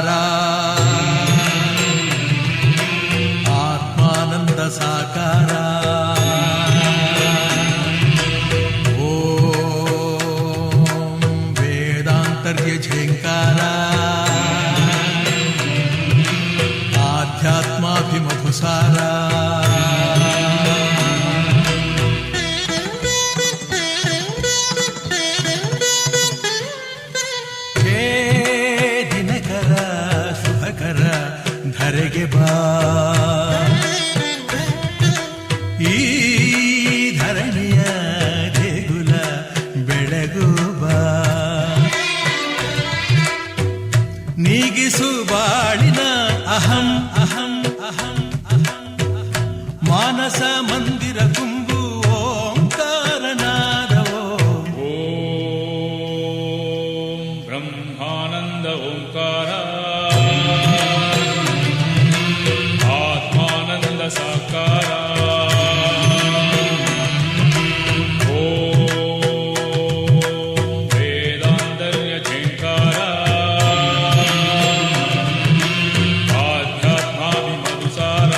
ಝೇಂಕಾರ ಆತ್ಮಾನಂದ ಸಾಕಾರ ಓಂ ವೇದಾಂತರ್ಯ ಝೇಂಕಾರ ಆಧ್ಯಾತ್ಮಾಭಿಮಧುಸಾರ ಧರೆಗೆ ಬಾ ಈ ಧರಣಿಯ ದೇಗುಲ ಬೆಳಗು ಬಾ ನೀಗಿಸು ಬಾಳಿನ ಅಹಂ ಅಹಂ ಅಹಂ ಅಹಂ ಮಾನಸ ಮಂದಿರ ತುಂಬು ಓಂಕಾರನಾದವೋ ಓಂ ಬ್ರಹ್ಮಾನಂದ ಓಂಕಾರ ಸಾಕಾರ ಓಂ ವೇದಾಂತರ್ಯ ಝೇಂಕಾರ ಆಧ್ಯಾತ್ಮಾಭಿಮಧುಸಾರ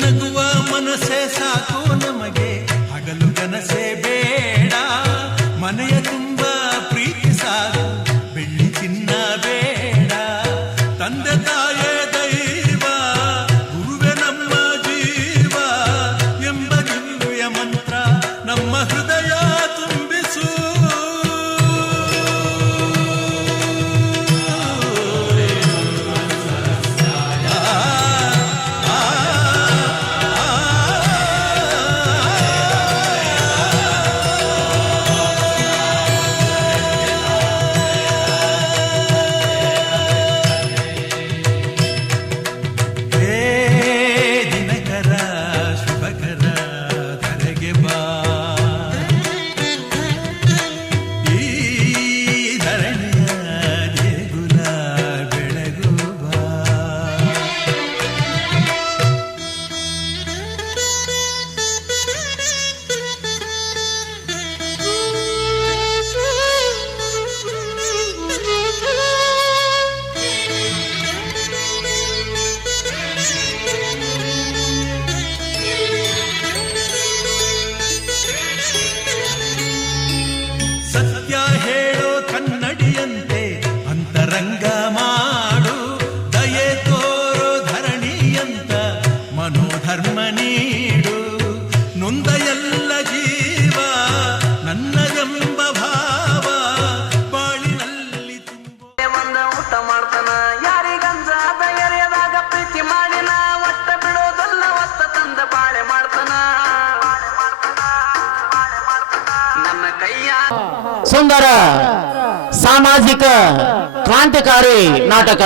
ನಗುವ ಮನಸ್ಸೇ ಸಾಕು ನಮಗೆ ಹಗಲು ಕನಸೇ ಬೇಡ ಮನೆಯ ತುಂಬ ಪ್ರೀತಿ ಸಾಕು ಬೆಳ್ಳಿ ಚಿನ್ನ ಬೇಡ ತಂದೆ ತಾಯೇ ದೈವ ಗುರುವೆ ನಮ್ಮ ಜೀವ ಎಂಬ ದಿವ್ಯ ಮಂತ್ರ ನಮ್ಮ ಹೃದಯ ತುಂಬಿಸು ಸತ್ಯ ಹೇಳೋ ಕನ್ನಡಿಯಂತೆ ಅಂತರಂಗ ಮಾಡು ದಯೆ ತೋರೋ ಧರಣಿಯಂತ ಮನೋಧರ್ಮ ನೀಡು ನೊಂದ ಎಲ್ಲ ಜೀವ ನನ್ನದೆಂಬ ಭಾವ ಬಾಳಿನಲ್ಲಿ ಒಂದ ಊಟ ಮಾಡ್ತಾನ ಯಾರಿಗಂಜ ಎರೆಯದಾಗ ಪ್ರೀತಿ ಮಾಡಿನ ಒಟ್ಟ ಬಿಡೋದಲ್ಲ ಒತ್ತ ತಂದ ಬಾಳೆ ಮಾಡ್ತಾನ ನನ್ನ ಕೈಯ ಸುಂದರ ಸಾಮಾಜಿಕ ಕ್ರಾಂತಿಕಾರಿ ನಾಟಕ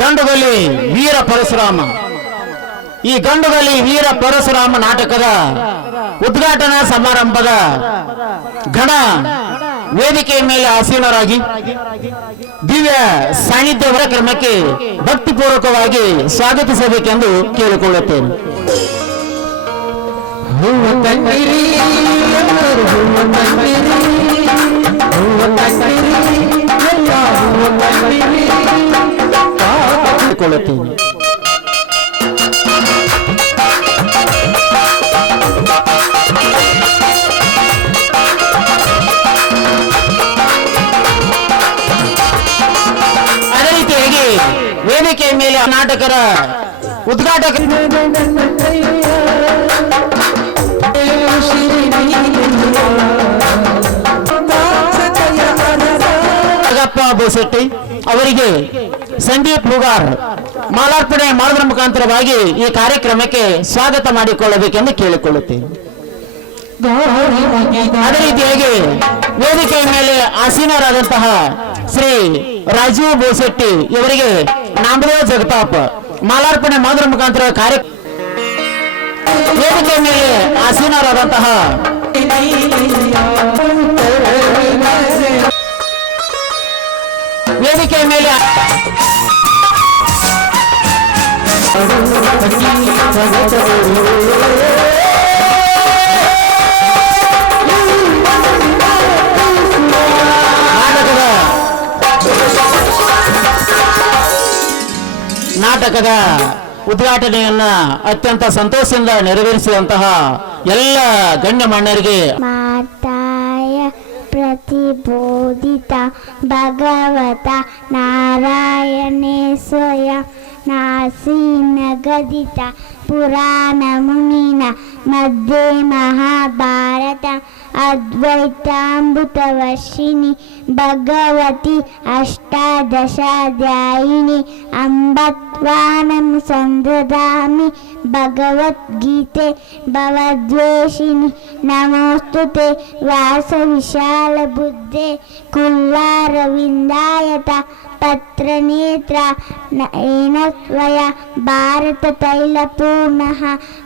ಗಂಡುಗಲಿ ವೀರ ಪರಶುರಾಮ. ಈ ಗಂಡುಗಲಿ ವೀರ ಪರಶುರಾಮ ನಾಟಕದ ಉದ್ಘಾಟನಾ ಸಮಾರಂಭದ ಗಣ ವೇದಿಕೆಯ ಮೇಲೆ ಆಸೀನರಾಗಿ ದಿವ್ಯ ಸಾನ್ನಿಧ್ಯ ಕಾರ್ಯಕ್ರಮಕ್ಕೆ ಭಕ್ತಿಪೂರ್ವಕವಾಗಿ ಸ್ವಾಗತಿಸಬೇಕೆಂದು ಕೇಳಿಕೊಳ್ಳುತ್ತೇನೆ. ಕೊಳ್ಳುತ್ತೇನೆ. ಅದೇ ರೀತಿಯಾಗಿ ವೇದಿಕೆಯ ಮೇಲೆ ನಾಟಕರ ಉದ್ಘಾಟಕ ಬೋಸೆಟ್ಟಿ ಅವರಿಗೆ ಸಂದೀಪ್ ಹುಗಾರ್ ಮಾಲಾರ್ಪಣೆ ಮಾಡುವುದರ ಮುಖಾಂತರವಾಗಿ ಈ ಕಾರ್ಯಕ್ರಮಕ್ಕೆ ಸ್ವಾಗತ ಮಾಡಿಕೊಳ್ಳಬೇಕೆಂದು ಕೇಳಿಕೊಳ್ಳುತ್ತೇನೆ. ಅದೇ ರೀತಿಯಾಗಿ ವೇದಿಕೆಯ ಮೇಲೆ ಆಸೀನರಾದಂತಹ ಶ್ರೀ ರಾಜೀವ್ ಬೋಸೆಟ್ಟಿ ಇವರಿಗೆ ನಾಮದೇವ ಜಗತಾಪ್ ಮಾಲಾರ್ಪಣೆ ಮಾಡೋದ್ರ ಮುಖಾಂತರ ಕಾರ್ಯ ವೇದಿಕೆ ಮೇಲೆ ಆಸೀನರಾದಂತಹ ವೇದಿಕೆ ಮೇಲೆ ನಾಟಕದ ಉದ್ಘಾಟನೆಯನ್ನ ಅತ್ಯಂತ ಸಂತೋಷದಿಂದ ನೆರವೇರಿಸಿದಂತಹ ಎಲ್ಲ ಗಣ್ಯಮಾನ್ಯರಿಗೆ ಮಾತಾಯ ಪ್ರತಿಬೋಧಿತ ಭಗವತ ನಾರಾಯಣೇ ಸ್ವಯಂ ನಾಸೀನ ಗದಿತ ಪುರಾಣ ಮುನಿನ ಮಧ್ಯೆ ಮಹಾಭಾರತ ಅದ್ವೈತಾಮೃತವರ್ಷಿಣಿ ಭಗವತಿ ಅಷ್ಟಾದಶಾಧ್ಯಾಯಿನಿ ಅಂಬತ್ವಾನಂ ಸಂದದಾಮಿ ಭಗವದ್ಗೀತೆ ಭವದ್ವೇಷಿಣಿ ನಮೋಸ್ತುತೆ ವ್ಯಾಸ ವಿಶಾಲ ಬುದ್ಧೆ ಕುಲ್ಲಾರವಿಂದಾಯತ ಪತ್ರನೇತ್ರ ಏನ ತ್ವಯ ಭಾರತ ತೈಲ ಪೂರ್ಣಃ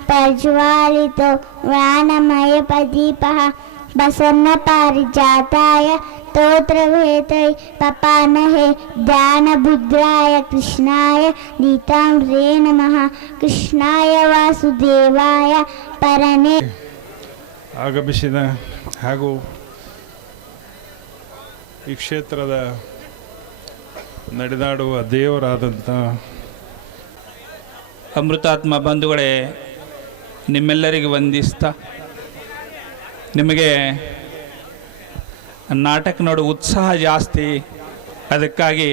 ಪ್ರಜ್ವಾಲಿತೋ ಜ್ಞಾನಮಯ ಪ್ರದೀಪಃ ಬಸನ್ನ ಪಾರಿಜಾತಾಯ ಸ್ತೋತ್ರವೇತೈ ಪಪಾನಹೇ ಧ್ಯಾನ ಬುದ್ರಾಯ ಕೃಷ್ಣಾಯ ಗೀತಾಮೃತೇ ನಮಃ ಕೃಷ್ಣಾಯ ವಾಸುದೇವಾಯ ಪರನೇ ಆಗಮಿಸಿದ ಹಾಗೂ ಈ ಕ್ಷೇತ್ರದ ನಡೆದಾಡುವ ದೇವರಾದಂಥ ಅಮೃತಾತ್ಮ ಬಂಧುಗಳೇ, ನಿಮ್ಮೆಲ್ಲರಿಗೆ ವಂದಿಸ್ತಾ ನಿಮಗೆ ನಾಟಕ ನೋಡೋ ಉತ್ಸಾಹ ಜಾಸ್ತಿ, ಅದಕ್ಕಾಗಿ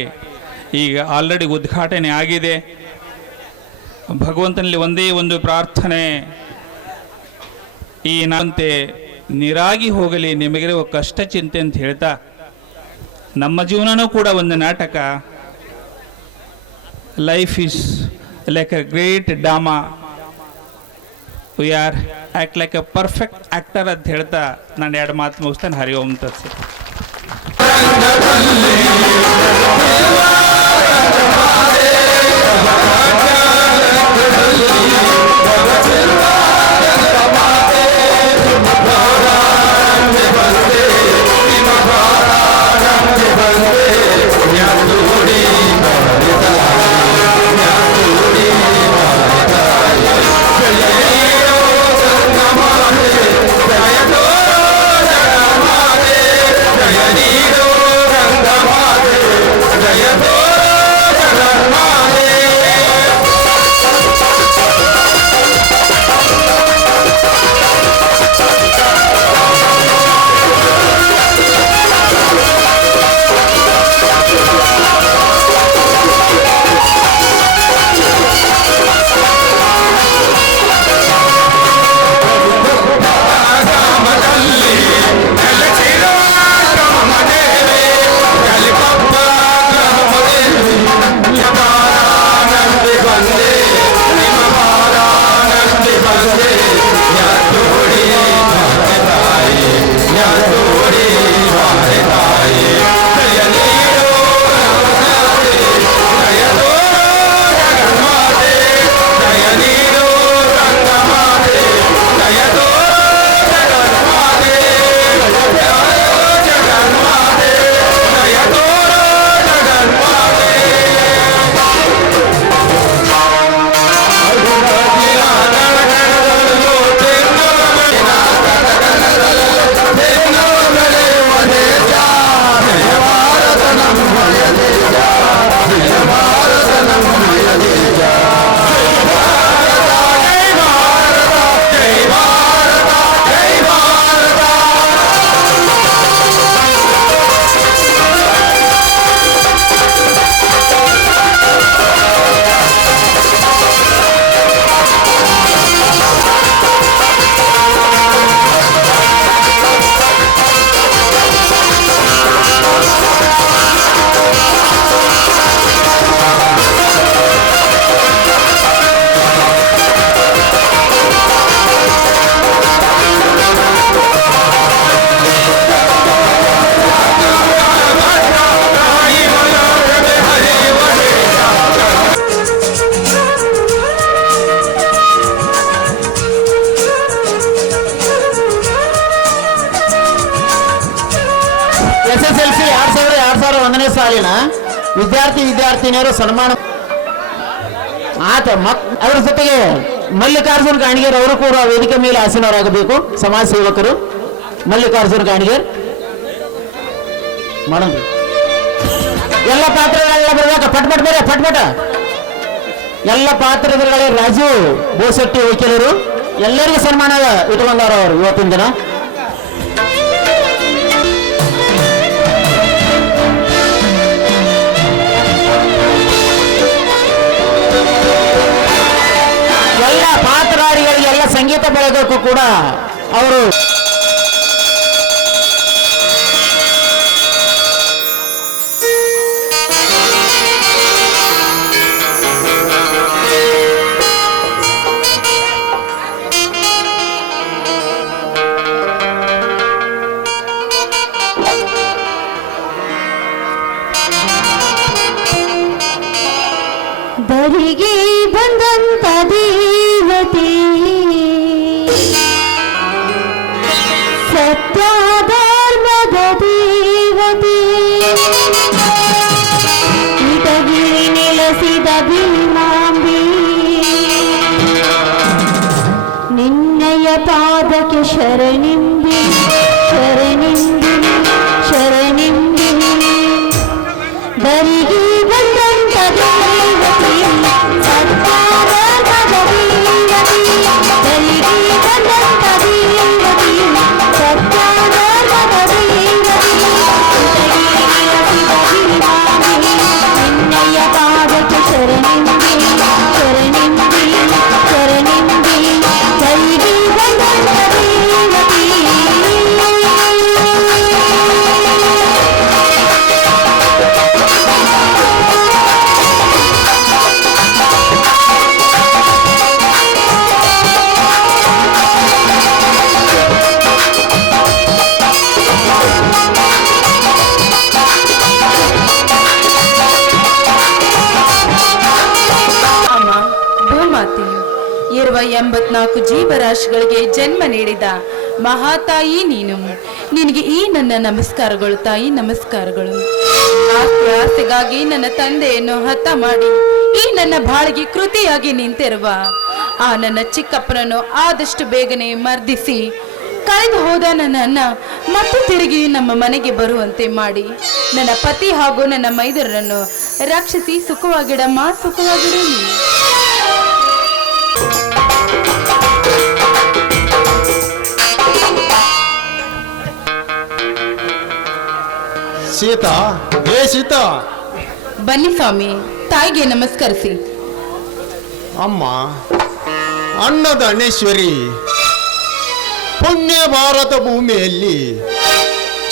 ಈಗ ಆಲ್ರೆಡಿ ಉದ್ಘಾಟನೆ ಆಗಿದೆ. ಭಗವಂತನಲ್ಲಿ ಒಂದೇ ಒಂದು ಪ್ರಾರ್ಥನೆ, ಈ ನಾಂತೆ ನಿರಾಗಿ ಹೋಗಲಿ ನಿಮಗಿರುವ ಕಷ್ಟ ಚಿಂತೆ ಅಂತ ಹೇಳ್ತಾ, ನಮ್ಮ ಜೀವನನೂ ಕೂಡ ಒಂದು ನಾಟಕ. Life is like A great drama, we are act like A perfect actor ಅಂತ ಹೇಳ್ತಾ ನಾನು ಎರಡು ಮಾತು ಮುಗಿಸ್ತಾನೆ. ಹರಿ ಓಂ ತತ್ಸತ್. ವಿದ್ಯಾರ್ಥಿನಿಯರು ಸನ್ಮಾನ ಆತ ಅದರ ಜೊತೆಗೆ ಮಲ್ಲಿಕಾರ್ಜುನ್ ಗಾಣಿಗೇರ್ ಅವರು ಕೂಡ ವೇದಿಕೆ ಮೇಲೆ ಆಸೀನರಾಗಬೇಕು. ಸಮಾಜ ಸೇವಕರು ಮಲ್ಲಿಕಾರ್ಜುನ್ ಗಾಣಿಗೇರ್ ಮಾಡೋದು ಎಲ್ಲ ಪಾತ್ರಗಳೆಲ್ಲ ಬರ್ಬೇಕ. ಪಟ್ಪಟ್ ಬೇರೆ ಪಟ್ಪಟ ಎಲ್ಲ ಪಾತ್ರಗಳೇ ರಾಜು ಬೋಸಟ್ಟಿ ವಕೀಲರು ಎಲ್ಲರಿಗೂ ಸನ್ಮಾನ ಇಟ್ಕೊಂಡಾರ ಅವರು ಇವತ್ತಿನ ದಿನ. ಎಲ್ಲ ಪಾತ್ರಧಾರಿಗಳಿಗೆ ಎಲ್ಲ ಸಂಗೀತ ಬೆಳಗಕ್ಕೂ ಕೂಡ ಅವರು ಬರಿಗೆ ಬಂದಂತ ದೇವತೆ ಸತ್ಯ ಧರ್ಮದ ದೇವತೆ ಇಟಗಿ ನೆಲೆಸಿದ ಭೀಮಾಂಬಿ ನಿನ್ನಯ ಪಾದಕ್ಕೆ ಶರಣಿಂಬಿ ಶರಣಿಂಬಿ ಶರಣಿಂಬಿ ಬರಿಗೆ ಬಂದಂತ ದೇವತೆ ಸತ್ಯಧರ್ಮದ ದೇವತೆ ಬರಿಗೆ ಬಂದಂತ ದೇವತೆ ಸತ್ಯಧರ್ಮದ ದೇವತೆ ನಿನ್ನಯ ಪಾದಕ್ಕೆ ಶರಣಿಂಬಿ ಶರಣಿಂಬಿ ಶರಣಿಂಬಿ ಬರಿಗೆ ಬಂದಂತ ದೇವತೆ. ಅಮ್ಮ ಭೂಮಾತೆಯು ಇರುವ 84 ಜೀವರಾಶಿಗಳಿಗೆ ಜನ್ಮ ನೀಡಿದ ಮಹಾತಾಯಿ ನೀನು. ನಿನಗೆ ಈ ನನ್ನ ನಮಸ್ಕಾರಗಳು ತಾಯಿ, ನಮಸ್ಕಾರಗಳು. ಆಸ್ತಿಗಾಗಿ ನನ್ನ ತಂದೆಯನ್ನು ಹತ ಮಾಡಿ ಈ ನನ್ನ ಬಾಳಿಗೆ ಕೃತಿಯಾಗಿ ನಿಂತಿರುವ ಆ ನನ್ನ ಚಿಕ್ಕಪ್ಪನನ್ನು ಆದಷ್ಟು ಬೇಗನೆ ಮರ್ದಿಸಿ ಕಳೆದು ಹೋದ ನನ್ನನ್ನ ಮತ್ತೆ ತಿರುಗಿ ನಮ್ಮ ಮನೆಗೆ ಬರುವಂತೆ ಮಾಡಿ ನನ್ನ ಪತಿ ಹಾಗೂ ನನ್ನ ಮೈದರನ್ನು ರಕ್ಷಿಸಿ ಸುಖವಾಗಿಡಮ್ಮ, ಸುಖವಾಗಿಡು ನೀನು. ಸೀತಾ, ಏ ಸೀತಾ, ಬನ್ನಿ ಸ್ವಾಮಿ, ತಾಯಿಗೆ ನಮಸ್ಕರಿಸಿ. ಅಮ್ಮ ಅನ್ನದಾನೇಶ್ವರಿ, ಪುಣ್ಯ ಭಾರತ ಭೂಮಿಯಲ್ಲಿ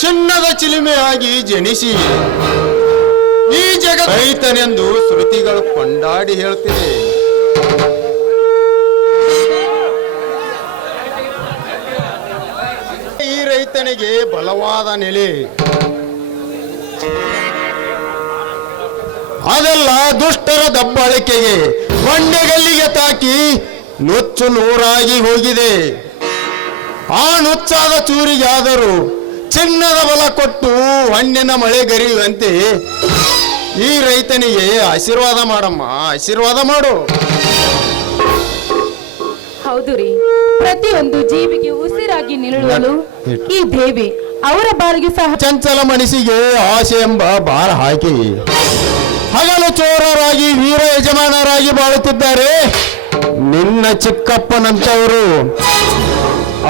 ಚಿನ್ನದ ಚಿಲುಮೆಯಾಗಿ ಜನಿಸಿ ಈ ಜಗ ರೈತನೆಂದು ಶ್ರುತಿಗಳು ಕೊಂಡಾಡಿ ಹೇಳ್ತಿದೆ. ಈ ರೈತನಿಗೆ ಬಲವಾದ ನೆಲೆ, ಅದೆಲ್ಲ ದುಷ್ಟರ ದಬ್ಬಾಳಿಕೆಗೆ ಬಂಡೆಗಲ್ಲಿಗೆ ತಾಕಿ ನುಚ್ಚು ನೂರಾಗಿ ಹೋಗಿದೆ. ಆ ನುಚ್ಚಾದ ಚೂರಿಗಾದರೂ ಚಿನ್ನದ ಬಲ ಕೊಟ್ಟು ಹಣ್ಣಿನ ಮಳೆಗರಿಯುವಂತೆ ಈ ರೈತನಿಗೆ ಆಶೀರ್ವಾದ ಮಾಡಮ್ಮ, ಆಶೀರ್ವಾದ ಮಾಡು. ಹೌದು ರೀ, ಪ್ರತಿಯೊಂದು ಜೀವಿಗೆ ಉಸಿರಾಗಿ ನಿಲ್ಲುವಳು ಈ ದೇವಿ. ಅವರ ಬಾಳಿಗೆ ಸಹ ಚಂಚಲ ಮನಸ್ಸಿಗೆ ಆಸೆ ಎಂಬ ಭಾರ ಹಾಕಿ ಹಗಲು ಚೋರರಾಗಿ ವೀರ ಯಜಮಾನರಾಗಿ ಬಾಳುತ್ತಿದ್ದಾರೆ ನಿನ್ನ ಚಿಕ್ಕಪ್ಪನಂತವರು.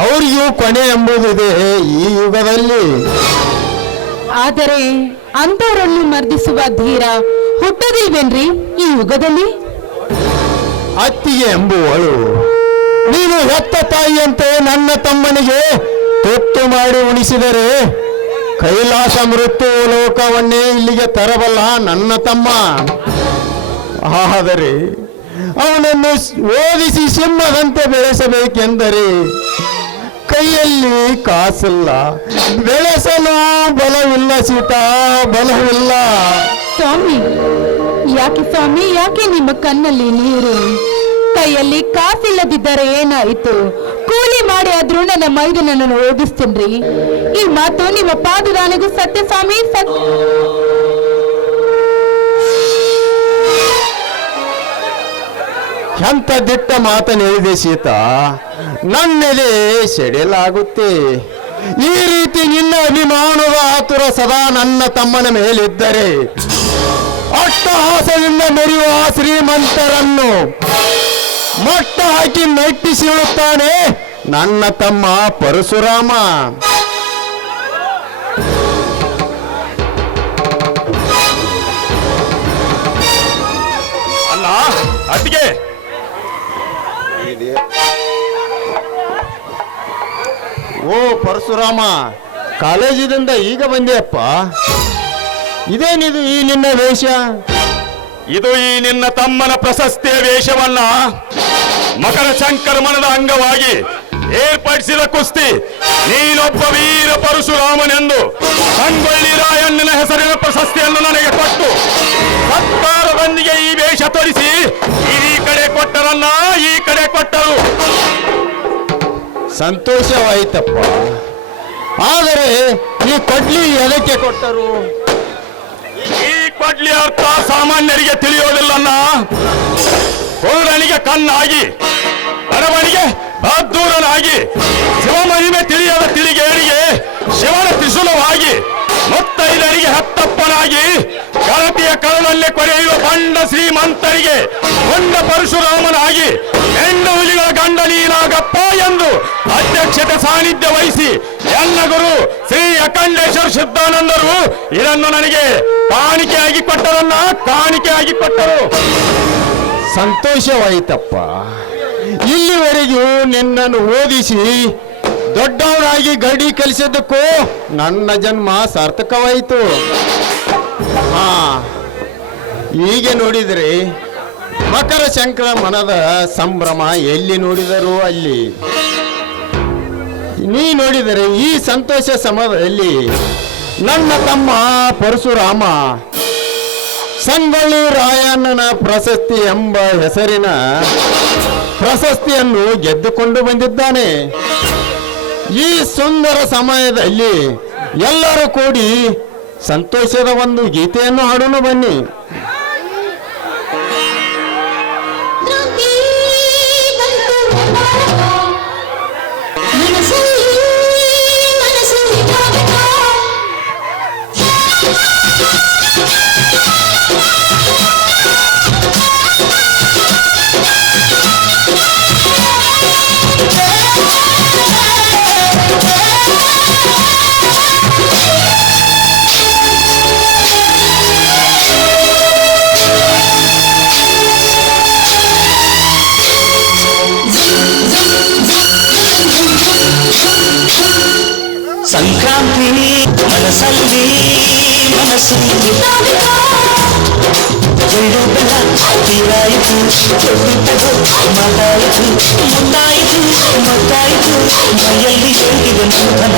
ಅವರಿಗೂ ಕೊನೆ ಎಂಬುದಿದೆ ಈ ಯುಗದಲ್ಲಿ. ಆದರೆ ಅಂತವರನ್ನು ಮರ್ದಿಸುವ ಧೀರ ಹುಟ್ಟದಿಲ್ವೇನ್ರಿ ಈ ಯುಗದಲ್ಲಿ? ಅತ್ತಿಗೆ ಎಂಬುವಳು ನೀನು ಹೆತ್ತ ತಾಯಿಯಂತೆ ನನ್ನ ತಮ್ಮನಿಗೆ ತುತ್ತು ಮಾಡಿ ಉಣಿಸಿದರೆ ಕೈಲಾಸ ಮೃತ್ಯು ಲೋಕವನ್ನೇ ಇಲ್ಲಿಗೆ ತರಬಲ್ಲ ನನ್ನ ತಮ್ಮ. ಆದರೆ ಅವನನ್ನು ಓದಿಸಿ ಸಿಂಹದಂತೆ ಬೆಳೆಸಬೇಕೆಂದರೆ ಕೈಯಲ್ಲಿ ಕಾಸಿಲ್ಲ, ಬೆಳೆಸಲು ಬಲವಿಲ್ಲ ಸೀತಾ, ಬಲವಿಲ್ಲ. ಸ್ವಾಮಿ, ಯಾಕೆ ಸ್ವಾಮಿ, ಯಾಕೆ ನಿಮ್ಮ ಕಣ್ಣಲ್ಲಿ ನೀರು? ಕೈಯಲ್ಲಿ ಕಾಸಿಲ್ಲದಿದ್ದರೆ ಏನಾಯಿತು? ಕೂಲಿ ಮಾಡಿ ಆದ್ರೂ ನನ್ನ ಮೈದನನ್ನು ಓದಿಸ್ತೇನ್ರಿ. ಈ ಮಾತು ನಿಮ್ಮ ಪಾದದಾನಿಗೂ ಸತ್ಯ ಸ್ವಾಮಿ, ಎಂತ ದಿಟ್ಟ ಮಾತನ್ನು ಹೇಳಿದೆ ಸೀತಾ, ನನ್ನೆದೆ ಸೆಡೆಲಾಗುತ್ತೆ. ಈ ರೀತಿ ನಿನ್ನ ಅಭಿಮಾನದ ಆತುರ ಸದಾ ನನ್ನ ತಮ್ಮನ ಮೇಲಿದ್ದರೆ ಅಟ್ಟಹಾಸದಿಂದ ಮೆರೆಯುವ ಶ್ರೀಮಂತರನ್ನು ಮಟ್ಟ ಹಾಕಿ ಮೆಟ್ಟಿಸಿರುತ್ತಾನೆ ನನ್ನ ತಮ್ಮ ಪರಶುರಾಮ. ಅಲ್ಲ ಅತ್ತಿಗೆ, ಓ ಪರಶುರಾಮ, ಕಾಲೇಜಿನಿಂದ ಈಗ ಬಂದೆಯಪ್ಪ. ಇದೇನಿದು ಈ ನಿನ್ನ ವೇಷ? ಇದು ಈ ನಿನ್ನ ತಮ್ಮನ ಪ್ರಶಸ್ತಿಯ ವೇಷವಲ್ಲ, ಮಕರ ಸಂಕ್ರಮಣದ ಅಂಗವಾಗಿ ಏರ್ಪಡಿಸಿದ ಕುಸ್ತಿ. ನೀನೊಬ್ಬ ವೀರ ಪರಶುರಾಮನೆಂದು ಸಂಗೊಳ್ಳಿ ರಾಯಣ್ಣನ ಹೆಸರಿನ ಪ್ರಶಸ್ತಿಯನ್ನು ನನಗೆ ಕೊಟ್ಟು ಸರ್ಕಾರದೊಂದಿಗೆ ಈ ವೇಷ ತೊಡಿಸಿ ಈ ಕಡೆ ಕೊಟ್ಟರಲ್ಲ, ಈ ಕಡೆ ಕೊಟ್ಟರು. ಸಂತೋಷವಾಯಿತಪ್ಪ. ಆದರೆ ಈ ಕೊಡ್ಲಿ ಎದಕ್ಕೆ ಕೊಟ್ಟರು? ಈ ಕೊಡ್ಲಿ ಅರ್ಥ ಸಾಮಾನ್ಯರಿಗೆ ತಿಳಿಯೋದಿಲ್ಲಲ್ಲ. ಕುರುಡನಿಗೆ ಕಣ್ಣಾಗಿ, ಬಡವನಿಗೆ ಬಹದ್ದೂರನಾಗಿ, ಶಿವಮಹಿಮೆ ತಿಳಿಯದ ತಿಳಿಗೇರಿಗೆ ಶಿವನ ತ್ರಿಶೂಲವಾಗಿ, ಮುತ್ತೈದರಿಗೆ ಹತ್ತಪ್ಪನಾಗಿ, ಗಣತಿಯ ಕರದಲ್ಲಿ ಕೊರೆಯುವ ಬಂಡ ಶ್ರೀಮಂತರಿಗೆ ಕೊಂಡ ಪರಶುರಾಮನಾಗಿ, ಹೆಣ್ಣು ಹುಲಿಗಳ ಗಂಡ ನೀನಾಗಪ್ಪ ಎಂದು ಅಧ್ಯಕ್ಷತೆ ಸಾನ್ನಿಧ್ಯ ವಹಿಸಿ ಎಲ್ಲ ಗುರು ಶ್ರೀ ಅಖಂಡೇಶ್ವರ ಸಿದ್ಧಾನಂದರು ಇದನ್ನು ನನಗೆ ಕಾಣಿಕೆಯಾಗಿ ಕೊಟ್ಟರನ್ನ, ಕಾಣಿಕೆಯಾಗಿ ಕೊಟ್ಟರು. ಸಂತೋಷವಾಯಿತಪ್ಪ. ಇಲ್ಲಿವರೆಗೂ ನಿನ್ನನ್ನು ಓದಿಸಿ ದೊಡ್ಡವರಾಗಿ ಗಡಿ ಕಲಿಸಿದ್ದಕ್ಕೂ ನನ್ನ ಜನ್ಮ ಸಾರ್ಥಕವಾಯಿತು. ಹಾ, ಹೀಗೆ ನೋಡಿದರೆ ಮಕರ ಸಂಕ್ರಮಣದ ಸಂಭ್ರಮ ಎಲ್ಲಿ ನೋಡಿದರೂ ಅಲ್ಲಿ. ನೀ ನೋಡಿದರೆ ಈ ಸಂತೋಷ ಸಮಯದಲ್ಲಿ ನನ್ನ ತಮ್ಮ ಪರಶುರಾಮ ಸಂಗೊಳ್ಳಿ ರಾಯಣ್ಣನ ಪ್ರಶಸ್ತಿ ಎಂಬ ಹೆಸರಿನ ಪ್ರಶಸ್ತಿಯನ್ನು ಗೆದ್ದುಕೊಂಡು ಬಂದಿದ್ದಾನೆ. ಈ ಸುಂದರ ಸಮಯದಲ್ಲಿ ಎಲ್ಲರೂ ಕೂಡಿ ಸಂತೋಷದ ಒಂದು ಗೀತೆಯನ್ನು ಹಾಡೋಣ ಬನ್ನಿ. ಸಂಕ್ರಾಂತಿ ಮನಸ್ಸಲ್ಲಿ ಮನಸ್ಸು ಎಳ್ಳು ಬೆಲ್ಲ ತೀರಾಯಿತು, ತೊಟ್ಟಿಟ್ಟದು ಮಾತಾಯಿತು, ಮುಂದಾಯಿತು ಮತ್ತಾಯಿತು, ಮೈಯಲ್ಲಿ ಹೋಗಿದೆ ನೂತನ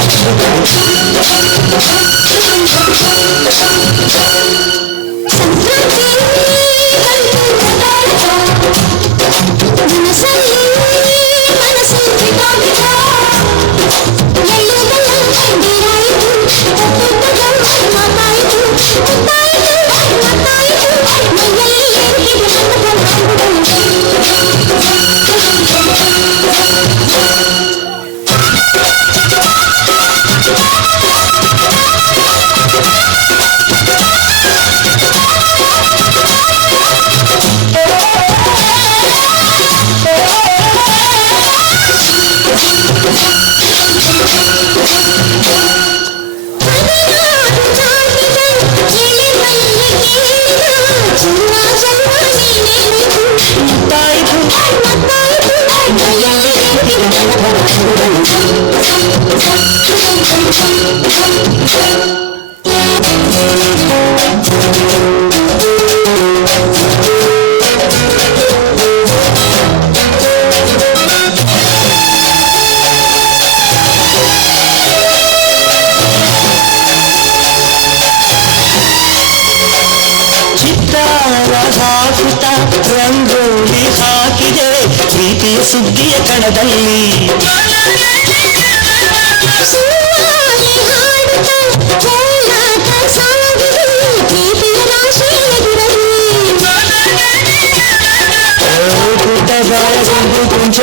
ರಂಗೋಲಿ ಹಾಕಿದೆ ಪ್ರೀತಿಯ ಸುಗ್ಗಿಯ ಕಣದಲ್ಲಿ.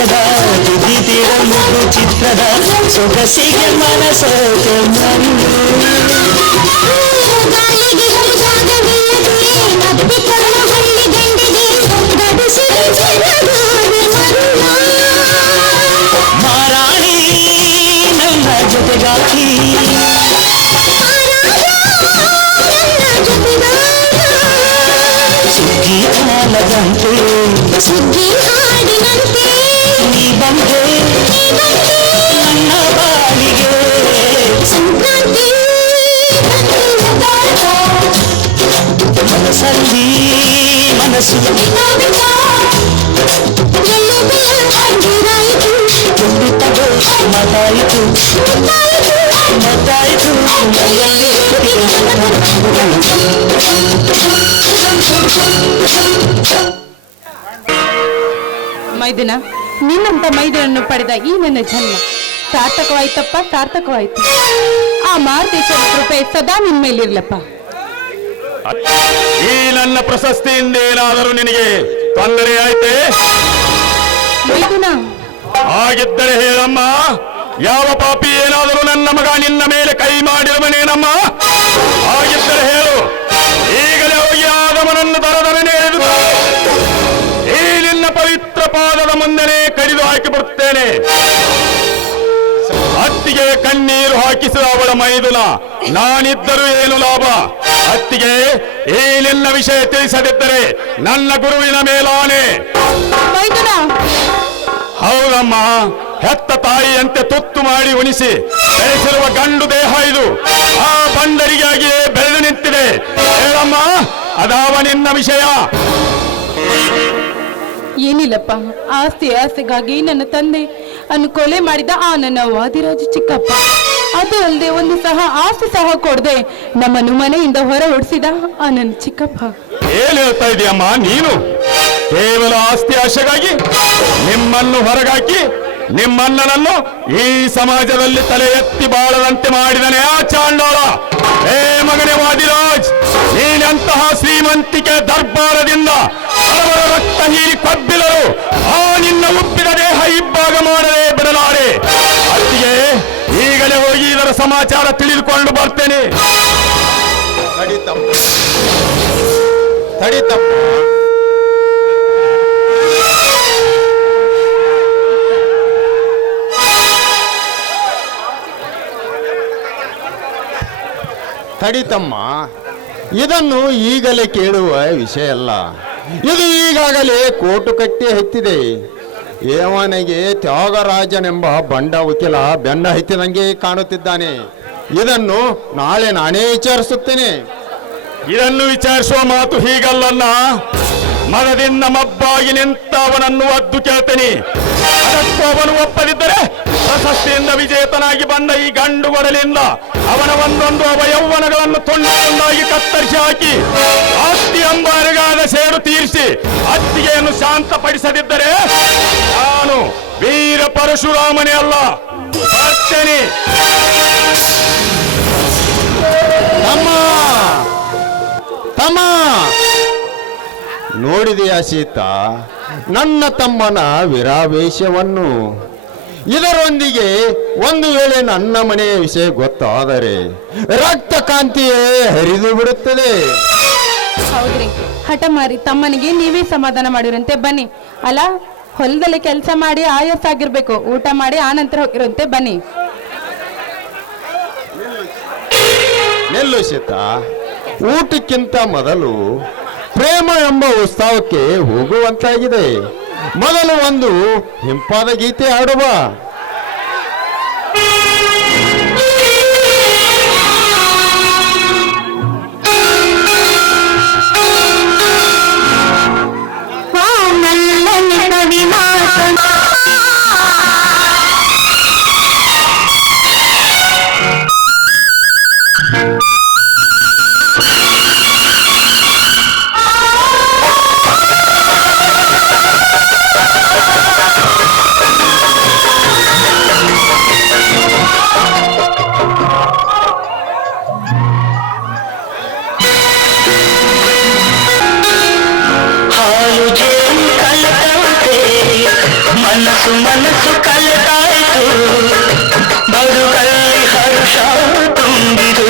ಹಾಸ್ಯದ ತುದಿ ತೀರ ಮುಗು ಚಿತ್ರದ ಸೊಗಸಿಗೆ ಮನಸೋಕೆ ಮಣ್ಣು ಮಾರಾಣಿ ನನ್ನ ಜೊತೆಗಾಕಿ ಸುಗ್ಗಿ ಕಾಲದಂತೆ ಸುಗ್ಗಿ ಹಾಡಿನಂತೆ ನೀ ಬಂದೆ ನನ್ನ ಬಾಳಿಗೆ ಸಂಕ್ರಾಂತಿ ಮನಸ್ಸಲ್ಲಿ ಮನಸ್ಸು ತುಂಬಿತಗೋ ಮತಾಯಿತು ಮತಾಯಿತು ಮೈದುನ, ನಿನ್ನಂತ ಮೈದುನನ್ನು ಪಡೆದ ಈ ನನ್ನ ಜನ್ಮ ಸಾರ್ಥಕವಾಯ್ತಪ್ಪ, ಸಾರ್ಥಕವಾಯ್ತು. ಆ ಮಾರುತೇಶ್ವರ ಕೃಪೆ ಸದಾ ನಿನ್ ಮೇಲಿರ್ಲಪ್ಪ. ಈ ನನ್ನ ಪ್ರಶಸ್ತಿಯಿಂದ ಏನಾದರೂ ನಿನಗೆ ತೊಂದರೆ ಆಯ್ತೆ? ಮೈದುನ, ಹಾಗಿದ್ದರೆ ಹೇಳಮ್ಮ, ಯಾವ ಪಾಪಿ ಏನಾದರೂ ನನ್ನ ಮಗ ನಿನ್ನ ಮೇಲೆ ಕೈ ಮಾಡಿರುವನೇನಮ್ಮ? ಹಾಗಿದ್ದರೆ ಹೇಳು, ಈಗಲೇ ಹೋಗಿ ಆದವನನ್ನು ದರದರನೆ ಎಳೆದು ಈ ನಿನ್ನ ಪವಿತ್ರ ಪಾದದ ಮುಂದೆನೆ ಕಡಿದು ಹಾಕಿಬಿಡುತ್ತೇನೆ. ಅತ್ತಿಗೆ ಕಣ್ಣೀರು ಹಾಕಿಸಿದ ಅವಳ ಮೈದುನ ನಾನಿದ್ದರೂ ಏನು ಲಾಭ? ಅತ್ತಿಗೆ ಈ ನಿನ್ನ ವಿಷಯ ತಿಳಿಸದಿದ್ದರೆ ನನ್ನ ಗುರುವಿನ ಮೇಲಾನೆ. ಮೈದುನ, ಹೌದಮ್ಮ, ಹೆತ್ತ ತಾಯಿಯಂತೆ ತುತ್ತು ಮಾಡಿ ಉಣಿಸಿ ಬೆಳೆಸಿರುವ ಗಂಡು ದೇಹ ಇದು. ಆ ಬಂಡರಿಗಾಗಿ ಬೆಳೆದು ನಿಂತಿದೆ. ಹೇಳಮ್ಮ, ಅದಾವ ನಿನ್ನ ವಿಷಯ? ಏನಿಲ್ಲಪ್ಪ, ಆಸ್ತಿಗಾಗಿ ನನ್ನ ತಂದೆ ಅನ್ನು ಕೊಲೆ ಮಾಡಿದ ಆ ನನ್ನ ವಾದಿರಾಜು ಚಿಕ್ಕಪ್ಪ. ಅದು ಅಲ್ಲದೆ ಒಂದು ಸಹ ಆಸ್ತಿ ಸಹ ಕೊಡದೆ ನಮ್ಮನ್ನು ಮನೆಯಿಂದ ಹೊರ ಓಡಿಸಿದ ಆ ನನ್ನ ಚಿಕ್ಕಪ್ಪ. ಏನ್ ಹೇಳ್ತಾ ಇದೀಯಮ್ಮ ನೀನು? ಕೇವಲ ಆಸ್ತಿ ಆಶೆಗಾಗಿ ನಿಮ್ಮನ್ನು ಹೊರಗಾಕಿ ನಿಮ್ಮಣ್ಣನನ್ನು ಈ ಸಮಾಜದಲ್ಲಿ ತಲೆ ಎತ್ತಿ ಬಾಳದಂತೆ ಮಾಡಿದನೆ ಆ ಚಾಂಡೋಳ. ಏ ಮಗನೇ ವಾದಿರಾಜ್, ನೀನಂತಹ ಶ್ರೀಮಂತಿಕೆ ದರ್ಬಾರದಿಂದ ಅವರ ರಕ್ತ ಹೀರಿ ಕಬ್ಬಿದರು ಆ ನಿನ್ನ ಉಪ್ಪಿದ ದೇಹ ಇಬ್ಬಾಗ ಮಾಡಲೇ ಬಿಡಲಾರೆ. ಅತ್ತಿಗೆ ಈಗಲೇ ಹೋಗಿ ಇದರ ಸಮಾಚಾರ ತಿಳಿದುಕೊಂಡು ಬರ್ತೇನೆ. ತಡಿತಮ್ಮ, ತಡಿತಮ್ಮ, ಇದನ್ನು ಈಗಲೇ ಕೇಳುವ ವಿಷಯ ಅಲ್ಲ. ಇದು ಈಗಾಗಲೇ ಕೋಟು ಕಟ್ಟಿ ಹತ್ತಿದೆ. ಏವನಿಗೆ ತ್ಯಾಗರಾಜನೆಂಬ ಬಂಡ ವಕೀಲ ಬೆನ್ನ ಹತ್ತಿದಂಗೆ ಕಾಣುತ್ತಿದ್ದಾನೆ. ಇದನ್ನು ನಾಳೆ ನಾನೇ ವಿಚಾರಿಸುತ್ತೇನೆ. ಇದನ್ನು ವಿಚಾರಿಸುವ ಮಾತು ಹೀಗಲ್ಲನ್ನ. ಮನದಿಂದ ಮಬ್ಬಾಗಿ ನಿಂತ ಅವನನ್ನು ಒದ್ದು ಕೇಳ್ತೇನೆ. ಅದಕ್ಕೂ ಅವನು ಒಪ್ಪದಿದ್ದರೆ ಪ್ರಶಸ್ತಿಯಿಂದ ವಿಜೇತನಾಗಿ ಬಂದ ಈ ಗಂಡು ಗೊಡಲಿಂದ ಅವನ ಒಂದೊಂದು ಅವಯೌವನಗಳನ್ನು ತುಂಡಾಗಿ ಕತ್ತರಿಸಿ ಹಾಕಿ ಆಸ್ತಿ ಅಂಬಾರಿಗಾದ ಸೇಡು ತೀರಿಸಿ ಅತ್ತಿಗೆಯನ್ನು ಶಾಂತಪಡಿಸದಿದ್ದರೆ ನಾನು ವೀರ ಪರಶುರಾಮನೇ ಅಲ್ಲ, ಬರ್ತೇನೆ. ತಮ್ಮ, ನೋಡಿದೆಯಾ ಸೀತಾ ನನ್ನ ತಮ್ಮನ ವಿರಾವೇಶವನ್ನು? ಇದರೊಂದಿಗೆ ಒಂದು ವೇಳೆ ನನ್ನ ಮನೆಯ ವಿಷಯ ಗೊತ್ತಾದರೆ ರಕ್ತ ಕಾಂತಿಯೇ ಹರಿದು ಬಿಡುತ್ತದೆ. ಹೌದ್ರಿ, ಹಠ ಮಾರಿ ತಮ್ಮನಿಗೆ ನೀವೇ ಸಮಾಧಾನ ಮಾಡಿರಂತೆ. ಬನ್ನಿ, ಅಲ್ಲ ಹೊಲದಲ್ಲಿ ಕೆಲಸ ಮಾಡಿ ಆಯಸ್ಸಾಗಿರ್ಬೇಕು, ಊಟ ಮಾಡಿ ಆ ನಂತರ ಹೋಗಿರಂತೆ. ಬನ್ನಿ. ನಿಲ್ಲು ಸೀತಾ, ಊಟಕ್ಕಿಂತ ಮೊದಲು ಪ್ರೇಮ ಎಂಬ ಉತ್ಸವಕ್ಕೆ ಹೋಗುವಂತಾಗಿದೆ. ಮೊದಲು ಒಂದು ಹಿಂಪಾದ ಗೀತೆ ಹಾಡುವ. ಮನಸ್ಸು ಕಲೆದಾಯಿತು ಬದುಕಲ್ಲಿ ಹರ್ಷ ತುಂಬಿದು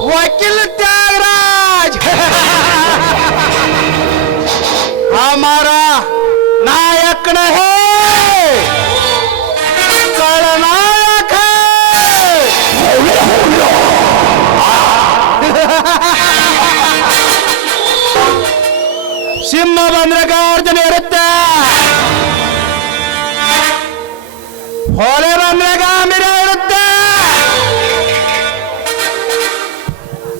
वकील त्यागराज हमारा नायक नहीं खलनायक सिंह ಬಂದ್ರೆ ಗಾರ್ಜನೆ ಇರುತ್ತೆ ಹೊಳೆ ಬಂದ್ರೆ ಗಾಂಭೀರ ಇರುತ್ತೆ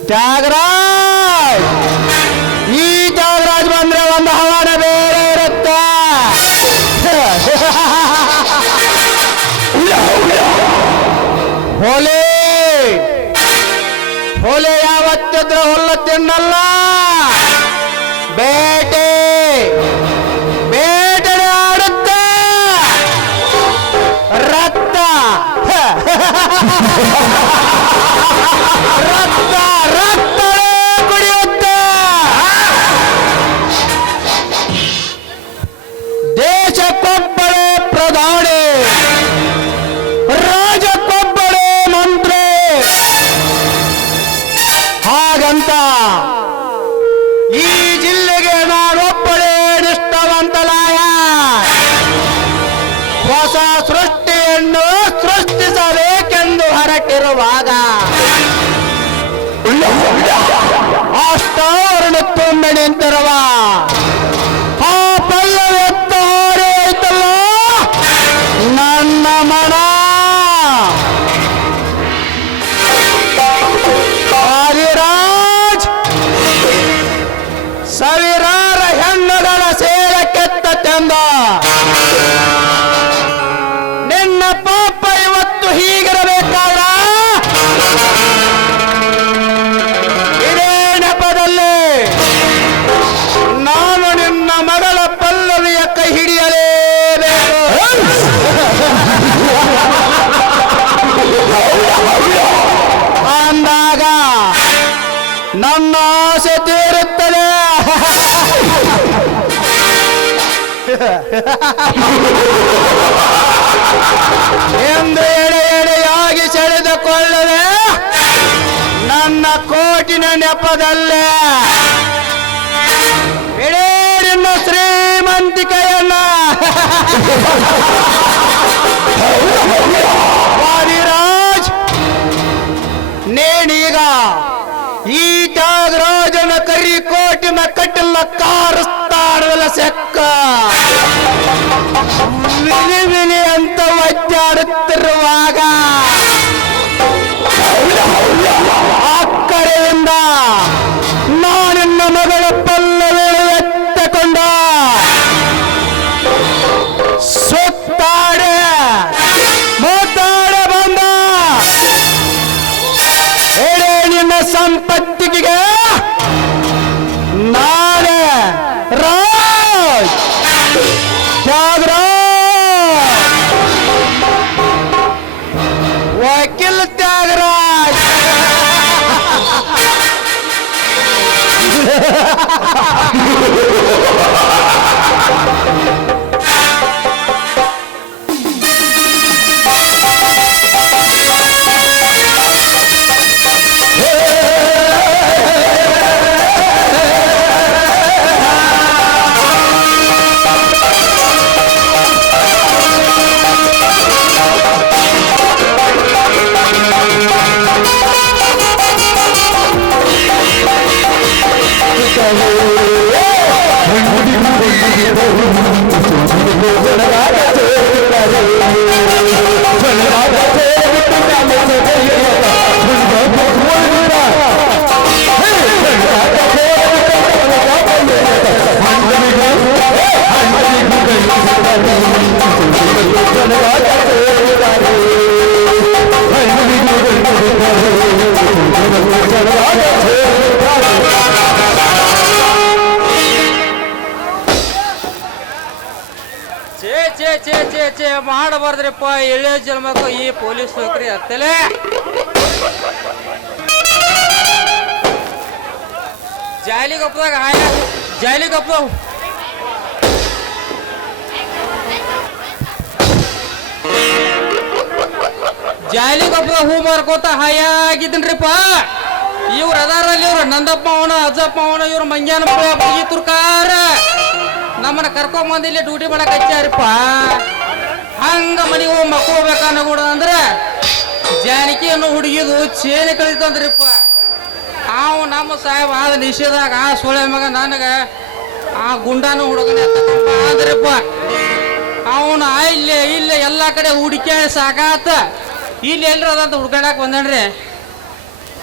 ತ್ಯಾಗರಾಜ್ ಈ ತ್ಯಾಗರಾಜ್ ಬಂದ್ರೆ ಒಂದು ಹವಾನೆ ಬೇರೆ ಇರುತ್ತೆ ಹೊಲೆ ಹೊಲೆ ಯಾವತ್ತಿದ್ರೆ ಹುಲ್ಲು ತಿನ್ನಲ್ಲ ಬೇಟೆ ಬೇಟೆ ಆಡುತ್ತೆ ರಕ್ತ ರಕ್ತ ರಕ್ತ ಕುಡಿಯುತ್ತೆ ದೇಶಕ್ಕೊಬ್ಬಳೆ ಪ್ರಧಾನಿ ರಾಜಕ್ಕೊಬ್ಬಳೆ ಮಂತ್ರಿ ಹಾಗಂತ ಈ ಜಿಲ್ಲೆಗೆ ನಾನೊಬ್ಬಳೇ ನಿಷ್ಠಾವಂತಲಾಯ ಹೊಸ ಸೃಷ್ಟಿಯನ್ನು ಸೃಷ್ಟಿಸಬೇಕೆಂದು ಹೊರಟಿರುವಾಗ ಅಷ್ಟವರನ್ನು ತುಂಬಿ ನಿಂತಿರುವ ಆ ಪಲ್ಲವಿ ಎತ್ತಲ್ಲ ನನ್ನ ಮನ ಆದಿರಾಜ್ ಸಾವಿರಾರ ಹೆಣ್ಣುಗಳ ಸೇರ ಕೆತ್ತತೆಂದ ನಿನ್ನ ಪಾಪ ಇವತ್ತು ಹೀಗಿರಬೇಕಾದ್ರ ಇದೇ ನೆಪದಲ್ಲಿ ನಾನು ನಿನ್ನ ಮಗಳ ಪಲ್ಲವಿಯ ಕೈ ಹಿಡಿಯಲೇಬೇಕು ಅಂದಾಗ ನನ್ನ ಆಸೆ ತೀರುತ್ತದೆ ಎಂದು ಎಡೆ ಎಡೆಯಾಗಿ ಸೆಳೆದುಕೊಳ್ಳದೆ ನನ್ನ ಕೋಟಿನ ನೆಪದಲ್ಲೇ ಇಡೇರಿನ ಶ್ರೀಮಂತಿಕೆಯನ್ನ ವಾದಿರಾಜ್ ನೀನೀಗ ಈ ತ್ಯಾಗರಾಜನ ಕರಿಕೋಟಿನ ಕಟ್ಟಿಲ್ಲ ಕಾರಸ್ತಾರಲ್ಲ ಸೆಕ್ಕ ವಿಲಿ ವಿಲಿ ಅಂತ ಒದ್ದಾಡುತ್ತಿರುವಾಗ ಅಕ್ಕರೆಯಿಂದ ನಾನಿನ್ನ ಮಗಳ ಪಲ್ಲವಿ ಎತ್ತಕೊಂಡ ಚೇ ಮಾಡಬಾರ್ದ್ರಿಪ್ಪ ಎಳೆ ಜನ್ಮಕ್ಕೂ ಈ ಪೊಲೀಸ್ ನೌಕರಿ ಹತ್ತಲೇ ಜಾಲಿಗೊಪ್ಪದಾಗ ಜಾಲಿಗೊಪ್ಪ ಜಾಲಿಗೊಪ್ಪದಾಗ ಹೂ ಮಾರ್ಕೋತ ಹಾಯಾಗಿದ್ದನ್ರಿಪ್ಪ ಇವ್ರ ಅದಾರಲ್ಲಿ ಇವ್ರ ನಂದಪ್ಪ ಅವನ ಅಜ್ಜಪ್ಪ ಅವನ ಇವ್ರ ಮಂಗ್ಯಾನಪ್ಪ ಅಪ್ಪಾಜಿ ತುರ್ಕಾರ ನಮ್ಮನ್ನ ಕರ್ಕೊಂಬಂದು ಇಲ್ಲಿ ಡ್ಯೂಟಿ ಮಾಡಕ್ ಹಚ್ಚಾರಿಪ್ಪ ಹಂಗ ಮನೆಗೆ ಹೋಗಿ ಮಕ್ಕೋಬೇಕನ್ನಗೂಡ ಅಂದ್ರೆ ಜಾನಕಿಯನ್ನು ಹುಡುಗಿದು ಚೇನೆ ಕಳಿತಂದ್ರಿಪ್ಪ ಅವು ನಮ್ಮ ಸಾಹೇಬ ಆದ ನಿಷೇಧಾಗ ಆ ಸೊಳೆ ಮಗ ನನಗೆ ಆ ಗುಂಡಾನು ಹುಡುಗನೇ ಅಂದ್ರಿಪ್ಪ ಅವನು ಇಲ್ಲೇ ಎಲ್ಲ ಕಡೆ ಹುಡುಕ್ಯಾಡಿ ಸಾಕಾತ ಇಲ್ಲಿ ಎಲ್ರು ಅದಂತ ಹುಡ್ಕಾಡಕ್ ಬಂದನ್ರಿ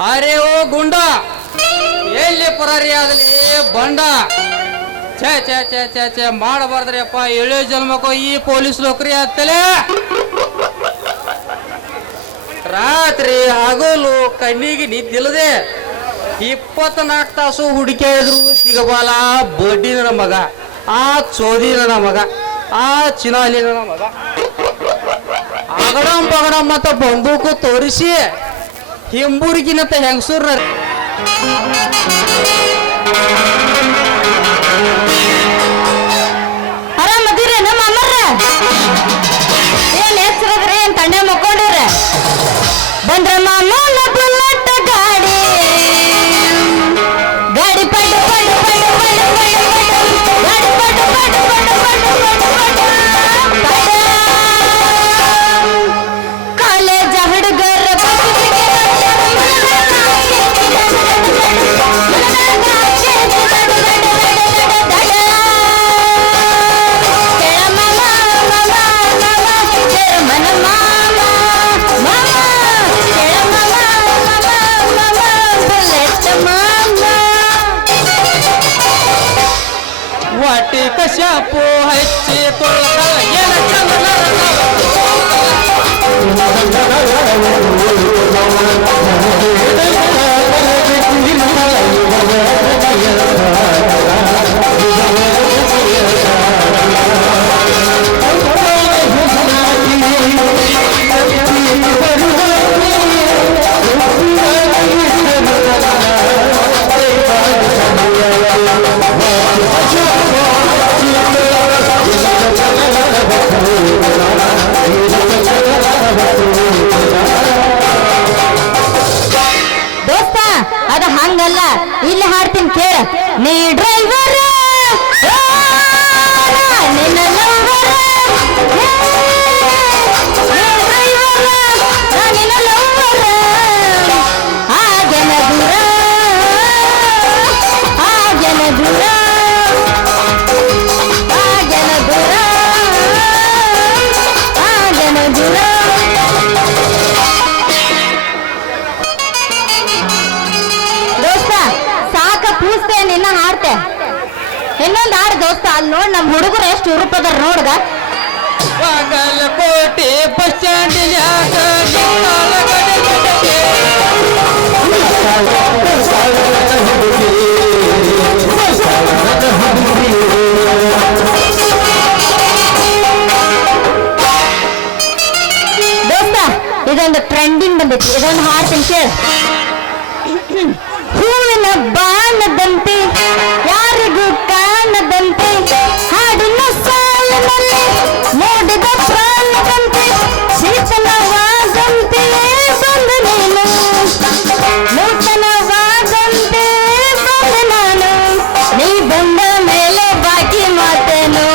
ಅರೇ ಓ ಗುಂಡ ಎಲ್ಲಿ ಪರಾರಿ ಆದಲಿ ಬಂಡ ಛೇ ಛೇ ಛೇ ಛೇ ಛೇ ಮಾಡಬಾರ್ದ್ರಿ ಅಪ್ಪ ಎಳೆ ಜನ್ಮಕ್ಕೂ ಈ ಪೊಲೀಸ್ ನೌಕರಿ ಹತ್ತಲೇ ರಾತ್ರಿ ಹಗಲು ಕಣ್ಣಿಗೆ ನಿದ್ದಿಲ್ಲದೆ 24 ತಾಸು ಹುಡುಕಿದ್ರು ಸಿಗಬಾಲ ಬಡ್ಡಿ ನನ್ನ ಮಗ ಆ ಚೋದಿ ನನ್ನ ಮಗ ಆ ಚಿನಾಲಿ ನನ್ನ ಮಗ ಅಗಡಂ ಪಗಡಂ ಅಂತ ಬಂದೂಕು ತೋರಿಸಿ ಹಿಂಬೂರಿಗಿನಂತ ಹೆಂಗಸೂರ್ನ ಆರಾಮದಿರಿ ನಮ್ಮ ಅಮ್ಮರ್ರ ಏನ್ ಹೆಸರದ್ರಿ ಏನ್ ತಂಡೆ ಮಕ್ಕೊಂಡಿರ ಬಂದ್ರಮ್ಮ ಮೂಲ ಬುಲ್ಲಟ್ ಗಾಡಿ ಗಾಡಿ ಪಡ್ಡು ಪಡ್ಡು ಪಡ್ಡು ಪಡ್ಡು ಪಡ್ಡು ಪಡ್ಡು ಗಾಡಿ ಪಡ್ಡು ಪಡ್ಡು ಪಡ್ಡು ಪಡ್ಡು ಪಡ್ಡು ಪಡ್ಡು ಕಾಲೇಜ ಹುಡುಗರ ವಾಟಿ ಕಶ್ಯಪು ಹಚ್ಚಿ ತೊಳಕ ಏನ ಚಂದ್ರ ದೋಸ್ತ ಅದ ಹಂಗಲ್ಲ ಇಲ್ಲಿ ಹಾಡ್ತೀನಿ ಕೇಳ ನೀ ಡ್ರೈವರ್ ನಿನ್ನ ಲವ್ವರ ನಿನ್ನ ಲವ್ವರ ಆಗನ ದೂರ ಆಗನ ದೂರ ಆಗನ ದೂರ ಆಗನ ದೂರ ದೋಸ್ತ ಸಾಕ ಪೂಸ್ತೆ ನಿನ್ನ ಹಾಡ್ತೆ ಇನ್ನೊಂದು ಹಾಡು ದೋಸ್ತ ಅಲ್ಲಿ ನೋಡ್ ನಮ್ ಹುಡುಗರು ಎಷ್ಟು ಹುರುಪದಾರ ನೋಡ್ದ ಬಾಗಲಕೋಟೆ ಬಸ್ ಸ್ಟ್ಯಾಂಡ್ ದೋಸ್ತ ಇದೊಂದು ಟ್ರೆಂಡಿಂಗ್ ಬಂದೈತಿ ಇದೊಂದು ಹಾಡ್ತೀನಿ ಕೇಳ ಹೂವಿನ ಬಾಣದಂತೆ ಯಾರಿಗೂ ಕಾಣದಂತೆ ಹಾಡಿನ ಸಾಲಿನಲ್ಲಿ ನೋಡಿದ ಪ್ರಾಣದಂತೆ ಶೀತಲವಾದಂತೆ ಬಂದ ನೀನು ನೂತನವಾದಂತೆ ಬಂದ ನಾನು ನೀ ಬಂದ ಮೇಲೆ ಬಾಕಿ ಮಾತೇನು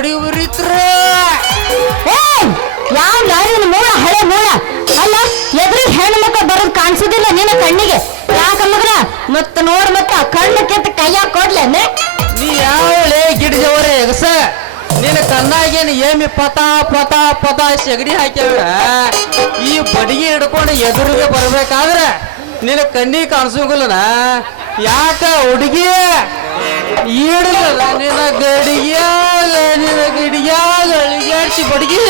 ಹೊಡಿಯುವ್ರಿತ್ರ ಯಾವ ನಿನ್ನ ಮೂಳ ಹಳೆ ಮೂಳ ಅಲ್ಲ ಎದುರಿಗೆ ಹೆಣ್ಣು ಮಕ್ಕಳು ಬರೋದು ಕಾಣಿಸೋದಿಲ್ಲ ನಿನ್ನ ಕಣ್ಣಿಗೆ ಯಾಕಮ್ಮಗನ ಮತ್ತ ನೋಡ್ ಮತ್ತ ಕಣ್ಣು ಕೆತ್ತ ಕೈಯಾಗ ಕೊಡ್ಲೇನೆ ನೀ ಯಾವಳೆ ಗಿಡಜವರೇ ಎಗಸ ನಿನ್ನ ಕಣ್ಣಾಗೇನು ಏಮಿ ಪತಾ ಪತಾ ಪತಾ ಸೆಗಡಿ ಹಾಕ್ಯಾವ ಈ ಬಡಿಗೆ ಹಿಡ್ಕೊಂಡು ಎದುರಿಗೆ ಬರ್ಬೇಕಾದ್ರೆ ನಿನ್ನ ಕಣ್ಣಿಗೆ ಕಾಣಿಸೋಂಗಿಲ್ಲನ ಯಾಕ ಹುಡುಗಿ ಈಡಲ್ಲ ನಿನ್ನ ಗಡಿಯಾಗ ನಿನ್ನ ಗಿಡಿಯಾಗ ಅಳಿಗಾಡ್ಸಿ ಬಡಿಗೆ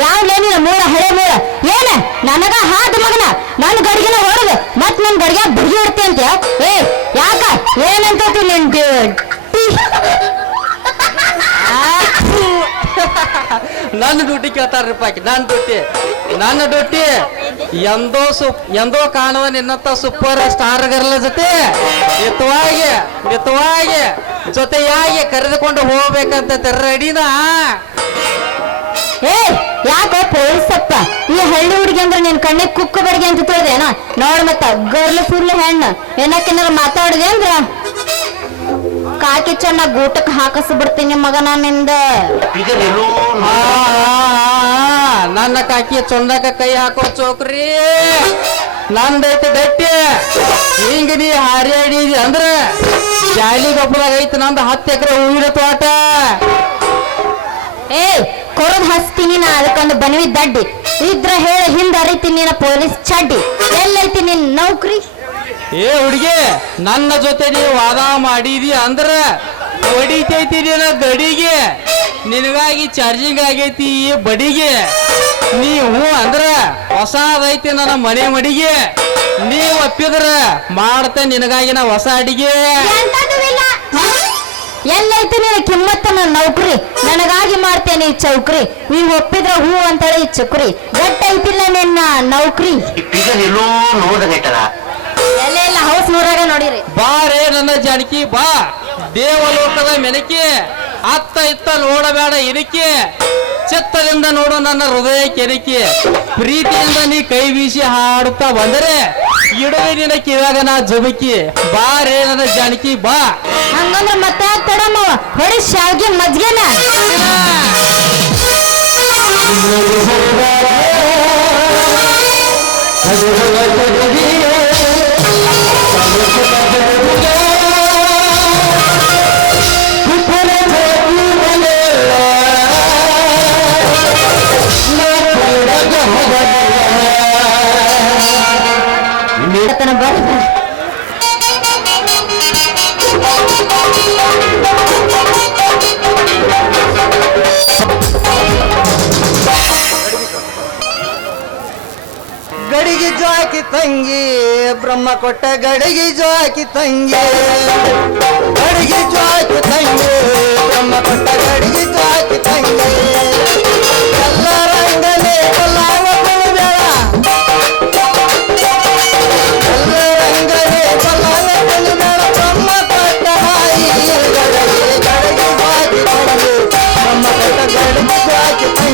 ಯಾವ್ಲೇ ನಿನ್ನ ಮೂಳ ಹಳೆ ಮೂಳ ಏನ ನನಗ ಹಾದ ಮಗನ ನನ್ನ ಗಡಿಗೆನ ಹೊರಗ ಮತ್ ನನ್ ಗಡಿಗೆ ಬಡಿ ಇಡ್ತಿ ಅಂತ ಯಾಕ ಏನಂತ ನಿನ್ ನನ್ನ ಡ್ಯೂಟಿ ಕೇಳ್ತಾರ್ರಿಪ್ಪ ನನ್ನ ಡ್ಯೂಟಿ ಎಂದೋ ಕಾಣುವ ನಿನ್ನಂತ ಸೂಪರ್ ಸ್ಟಾರ್ ಗರ್ಲ ಜೊತೆ ಮಿತವಾಗಿ ಜೊತೆಯಾಗಿ ಕರೆದುಕೊಂಡು ಹೋಗ್ಬೇಕಂತ ರೆಡಿನಾ ಯಾಕೋ ಪೊಲೀಸಪ್ಪ ಈ ಹಳ್ಳಿ ಹುಡುಗಿ ಅಂದ್ರೆ ನಿನ್ ಕಣ್ಣಿಗೆ ಕುಕ್ಕ ಬಡಿಗೆ ಅಂತ ತಿಳಿದೇನ ನೋಡ್ ಮತ್ತ ಗರ್ಲು ಫುಲ್ ಹೆಣ್ಣು ಏನಕ್ಕೇನಾರ ಮಾತಾಡಿದೆ ಅಂದ್ರ ಕಾಕಿ ಚೆನ್ನಾಗ್ ಗೂಟಕ್ಕೆ ಹಾಕಿಸ್ಬಿಡ್ತೀನಿ ಮಗನ ನಿಂದ ನನ್ನ ಕಾಕಿ ಚೊಂದಕ ಕೈ ಹಾಕೋ ಚೋಕ್ರಿ ನಂದೈತಿ ಗಟ್ಟಿ ಹಿಂಗ ನೀ ಹಾರ್ಯಾಡಿ ಅಂದ್ರ ಜಾಲಿ ಗೊಬ್ಬರಾಗ ಐತಿ ನಂದು 10 ಎಕರೆ ಹೂವಿನ ತೋಟ ಕೊರದ್ ಹಸ್ತೀನಿ ನಾ ಅದಕ್ಕೊಂದು ಬನವಿ ದಡ್ಡಿ ಇದ್ರ ಹೇಳ ಹಿಂದ ಅರಿತೀನಿ ನಾ ಪೊಲೀಸ್ ಚಡ್ಡಿ ಎಲ್ಲೈತಿ ನಿನ್ ನೌಕರಿ ಹುಡುಗಿ ನನ್ನ ಜೊತೆ ನೀವು ವಾದ ಮಾಡಿದಿ ಅಂದ್ರ ಹೊಡಿತೈತಿ ನಿನ್ನ ಗಡಿಗೆ ನಿನಗಾಗಿ ಚಾರ್ಜಿಂಗ್ ಆಗೈತಿ ಈ ಬಡಿಗೆ ನೀ ಹೂ ಅಂದ್ರ ಹೊಸದೈತಿ ನನ್ನ ಮನೆ ಮಡಿಗೆ ನೀ ಒಪ್ಪಿದ್ರ ಮಾಡ್ತೆ ನಿನಗಾಗಿ ನಾ ಹೊಸ ಅಡಿಗೆ ಎಲ್ಲೈತಿ ನಿನ್ನ ಕಿಮ್ಮತ್ತ ನನ್ನ ನೌಕರಿ ನನಗಾಗಿ ಮಾಡ್ತೇನೆ ಚೌಕ್ರಿ ನೀವ್ ಒಪ್ಪಿದ್ರ ಹೂ ಅಂತೇಳಿ ಚಕ್ರಿ ಗಟ್ಟ ಐತಿಲ್ಲ ನಿನ್ನ ನೌಕರಿ ಎಲ್ಲ ಹೌಸ್ ನೂರಾಗ ನೋಡಿರಿ ಬಾರೇ ನನ್ನ ಜಾನಕಿ ಬಾ ದೇವಲೋಕದ ಮೆನಕಿ ಅತ್ತ ಇತ್ತ ನೋಡಬೇಡ ಇನಕಿ ಚಿತ್ತದಿಂದ ನೋಡು ನನ್ನ ಹೃದಯ ಕೆನಕಿ ಪ್ರೀತಿಯಿಂದ ನೀ ಕೈ ಬೀಸಿ ಹಾಡುತ್ತಾ ಬಂದರೆ ಇಡುವೆ ನಿನ್ನ ಕಿವಾಗ ನಾ ಜುಬಕಿ ಬಾರೇ ನನ್ನ ಜಾನಕಿ ಬಾ ಹಂಗಂದ್ರ ಮತ್ತೆ ತಡಮ್ಮ ಹೊಡಿ ಶಾವ್ಗೆ ಮಜ್ಗೆನ ಗಡಿಗೆ ಜಾಕಿ ತಂಗಿ ಬ್ರಹ್ಮ ಕೊಟ್ಟ ಗಡಿಗೆ ಜಾಕಿ ತಂಗಿ ಗಡಿಗೆ ಜಾಕಿ ತಂಗಿ ಬ್ರಹ್ಮ ಕೊಟ್ಟ ಗಡಿಗೆ ಜಾಕಿ ತಂಗಿ ಎಲ್ಲ ರಂಗನೇ ಕೊಲ್ಲಾಗ ಕೊಲ್ಲಬೇಡ ಎಲ್ಲ ರಂಗನೇ ಕೊಲ್ಲಾಗ ಕೊಲ್ಲಬೇಡ ಬ್ರಹ್ಮ ಕೊಟ್ಟ ಹಾಯಿ ಗಡಿಗೆ ಗಡಿಗೆ ಜಾಕಿ ತಂಗಿ ಬ್ರಹ್ಮ ಕೊಟ್ಟ ಗಡಿಗೆ ಜಾಕಿ ತಂಗಿ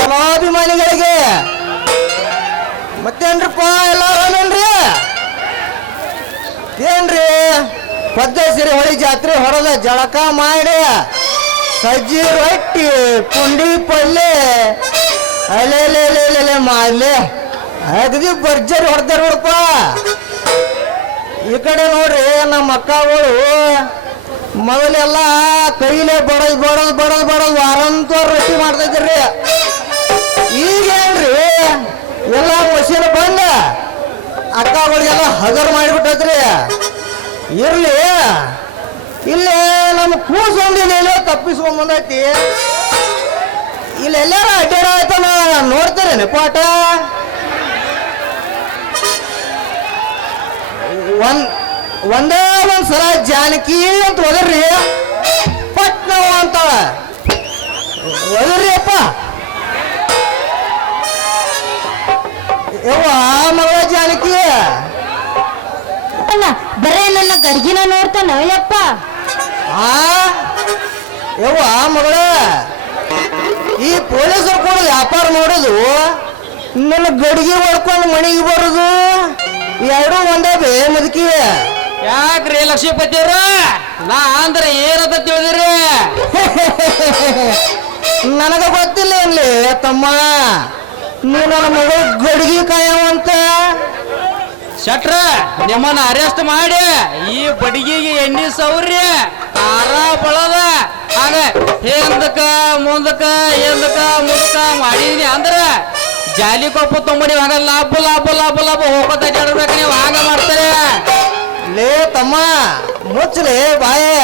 ಕಲಾಭಿಮಾನಿಗಳಿಗೆ ಮತ್ತೇನ್ರಿಪ್ಪ ಎಲ್ಲಾರೇನ್ರಿ ಏನ್ರಿ ಪದ್ಧಸಿರಿ ಹೊಳಿ ಜಾತ್ರೆ ಹೊರದ ಜಳಕ ಮಾಡಿ ಸಜ್ಜಿ ರೊಟ್ಟಿ ಪುಂಡಿ ಪಲ್ಲೆ ಅಲೆ ಮಾಡ್ಲೆ ಅಗದಿ ಭರ್ಜರಿ ಹೊಡೆದಾರ ನೋಡಪ್ಪ ಈ ಕಡೆ ನೋಡ್ರಿ ನಮ್ಮ ಅಕ್ಕಗಳು ಮೊದಲೆಲ್ಲ ಕೈಲೇ ಬಡದ್ ವಾರಂತ ರೊಟ್ಟಿ ಮಾಡ್ತಾ ಇದ್ರಿ ಈಗೇನ್ರಿ ಎಲ್ಲ ಮಷೀನ್ ಬಂದ ಅಕ್ಕಗಳಿಗೆಲ್ಲ ಹಗರ್ ಮಾಡಿಬಿಟ್ಟೈತ್ರಿ ಇರ್ಲಿ ಇಲ್ಲೇ ನಮ್ಮ ಕೂಸೊಂದಿಲ್ಲ ತಪ್ಪಿಸ್ಕೊಂಡ್ ಬಂದೈತಿ ಇಲ್ಲೆಲ್ಲಾರ ಅಡ್ಡಾಡ ಆಯ್ತ ನೋಡ್ತೀರೇನೆ ಪಾಠ ಒಂದೇ ಒಂದ್ಸಲ ಜಾನಕಿ ಅಂತ ಒದರ್ರಿ ಪಟ್ನವ ಅಂತಾಳ ಒದರ್ರಿ ಅಪ್ಪ ಯವ್ವ ಮಗಳ ಜಾನಕಿ ಬರೇ ನನ್ನ ಗಡ್ಗಿನ ನೋಡ್ತಾನ ಯಪ್ಪ. ಯವ್ವ ಮಗಳ, ಈ ಪೊಲೀಸರು ಕೂಡ ವ್ಯಾಪಾರ ಮಾಡೋದು, ನನ್ನ ಗಡಿಗೆ ಹೊಡ್ಕೊಂಡು ಮನೆಗೆ ಬರೋದು ಎರಡೂ ಒಂದೇ ಬೇ ಮುದುಕಿ. ಯಾಕ್ರಿ ಲಕ್ಷ್ಮೀಪತಿಯವ್ರ, ನಾ ಅಂದ್ರೆ ಏನಂತ ತಿಳಿದಿರಿ? ನನಗ ಗೊತ್ತಿಲ್ಲ ಏನ್ಲಿ ತಮ್ಮ, ನೀ ನನ್ನ ಮಗಳು ಗಡಿಗೆ ಕಾಯವಂತ. ಶಟ್ರ, ನಿಮ್ಮನ್ನ ಅರೆಸ್ಟ್ ಮಾಡಿ ಈ ಬಡಿಗೆಗೆ ಎಣ್ಣೆ ಸೌರ್ಯ ಖಾರ ಬಳದ ಹಾಗ ಹಿಂದಕ್ಕ ಮುಂದಕ್ಕ ಮಾಡಿದೀನಿ ಅಂದ್ರ ಜಾಲಿ ಕೊಪ್ಪ ತೊಂಬಡಿ ಹಾಗ ಲಾಭ ಲಾಭ ಲಾಭ ಲಾಭ ಹೋಗೋದ ಅಡ್ಡಾಡ್ಬೇಕು, ನೀವು ಹಾಗ ಮಾಡ್ತಾರೆ. ಲೇ ತಮ್ಮ ಮುಚ್ಚಲೇ ಬಾಯೆ,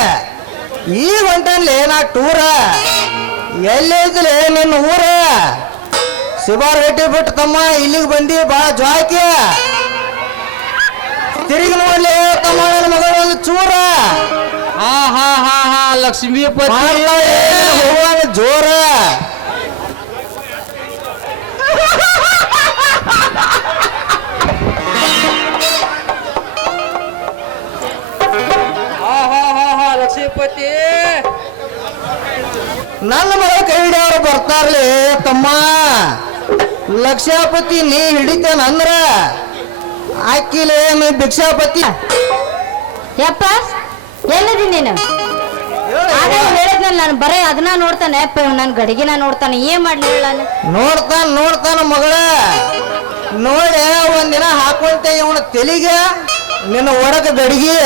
ಈಗ ಹೊಂಟನ್ಲೇ ನಾ ಟೂರ. ಎಲ್ಲಿದ್ಲೆ ನಿನ್ನ ಊರ? ಶಿವಾರ್ ರೇಟಿ ಬಿಟ್ಟು ತಮ್ಮ ಇಲ್ಲಿಗೆ ಬಂದಿ ಬಾ ಜಾಕಿ. ತಿರುಗಿ ನೋಡ್ಲಿ ತಮ್ಮ ನನ್ನ ಮಗಳ ಒಂದು ಚೂರ. ಹಾ ಲಕ್ಷ್ಮೀಪತಿ ಹೋಗುವಾಗ ಜೋರ. ಲಕ್ಷ್ಮೀಪತಿ ನನ್ನ ಮಗಳ ಕೈ ಹಿಡಿಯವ್ರು ಬರ್ತಾರ್ಲಿ ತಮ್ಮ. ಲಕ್ಷಾಪತಿ ನೀ ಹಿಡಿತೇನಂದ್ರ ಆಕಿಲೇ ನೀ ಭಿಕ್ಷಾಪತಿ. ಯಪ್ಪ ಎಲ್ಲದಿ ನೀನು? ಹೇಳಿದ್ನಲ್ಲ ನಾನು ಬರೇ ಅದನ್ನ ನೋಡ್ತಾನೆ, ನನ್ ಗಡಿಗೆನ ನೋಡ್ತಾನೆ, ಏನ್ ಮಾಡ್ಲಿ ಹೇಳ? ನೋಡ್ತಾನ ಮಗಳ. ನೋಡಿ ಒಂದಿನ ಹಾಕೊಂತೆ ಇವನ ತೆಲಿಗೆ ನಿನ್ನ ಒಡಕ ಗಡಿಗೆ.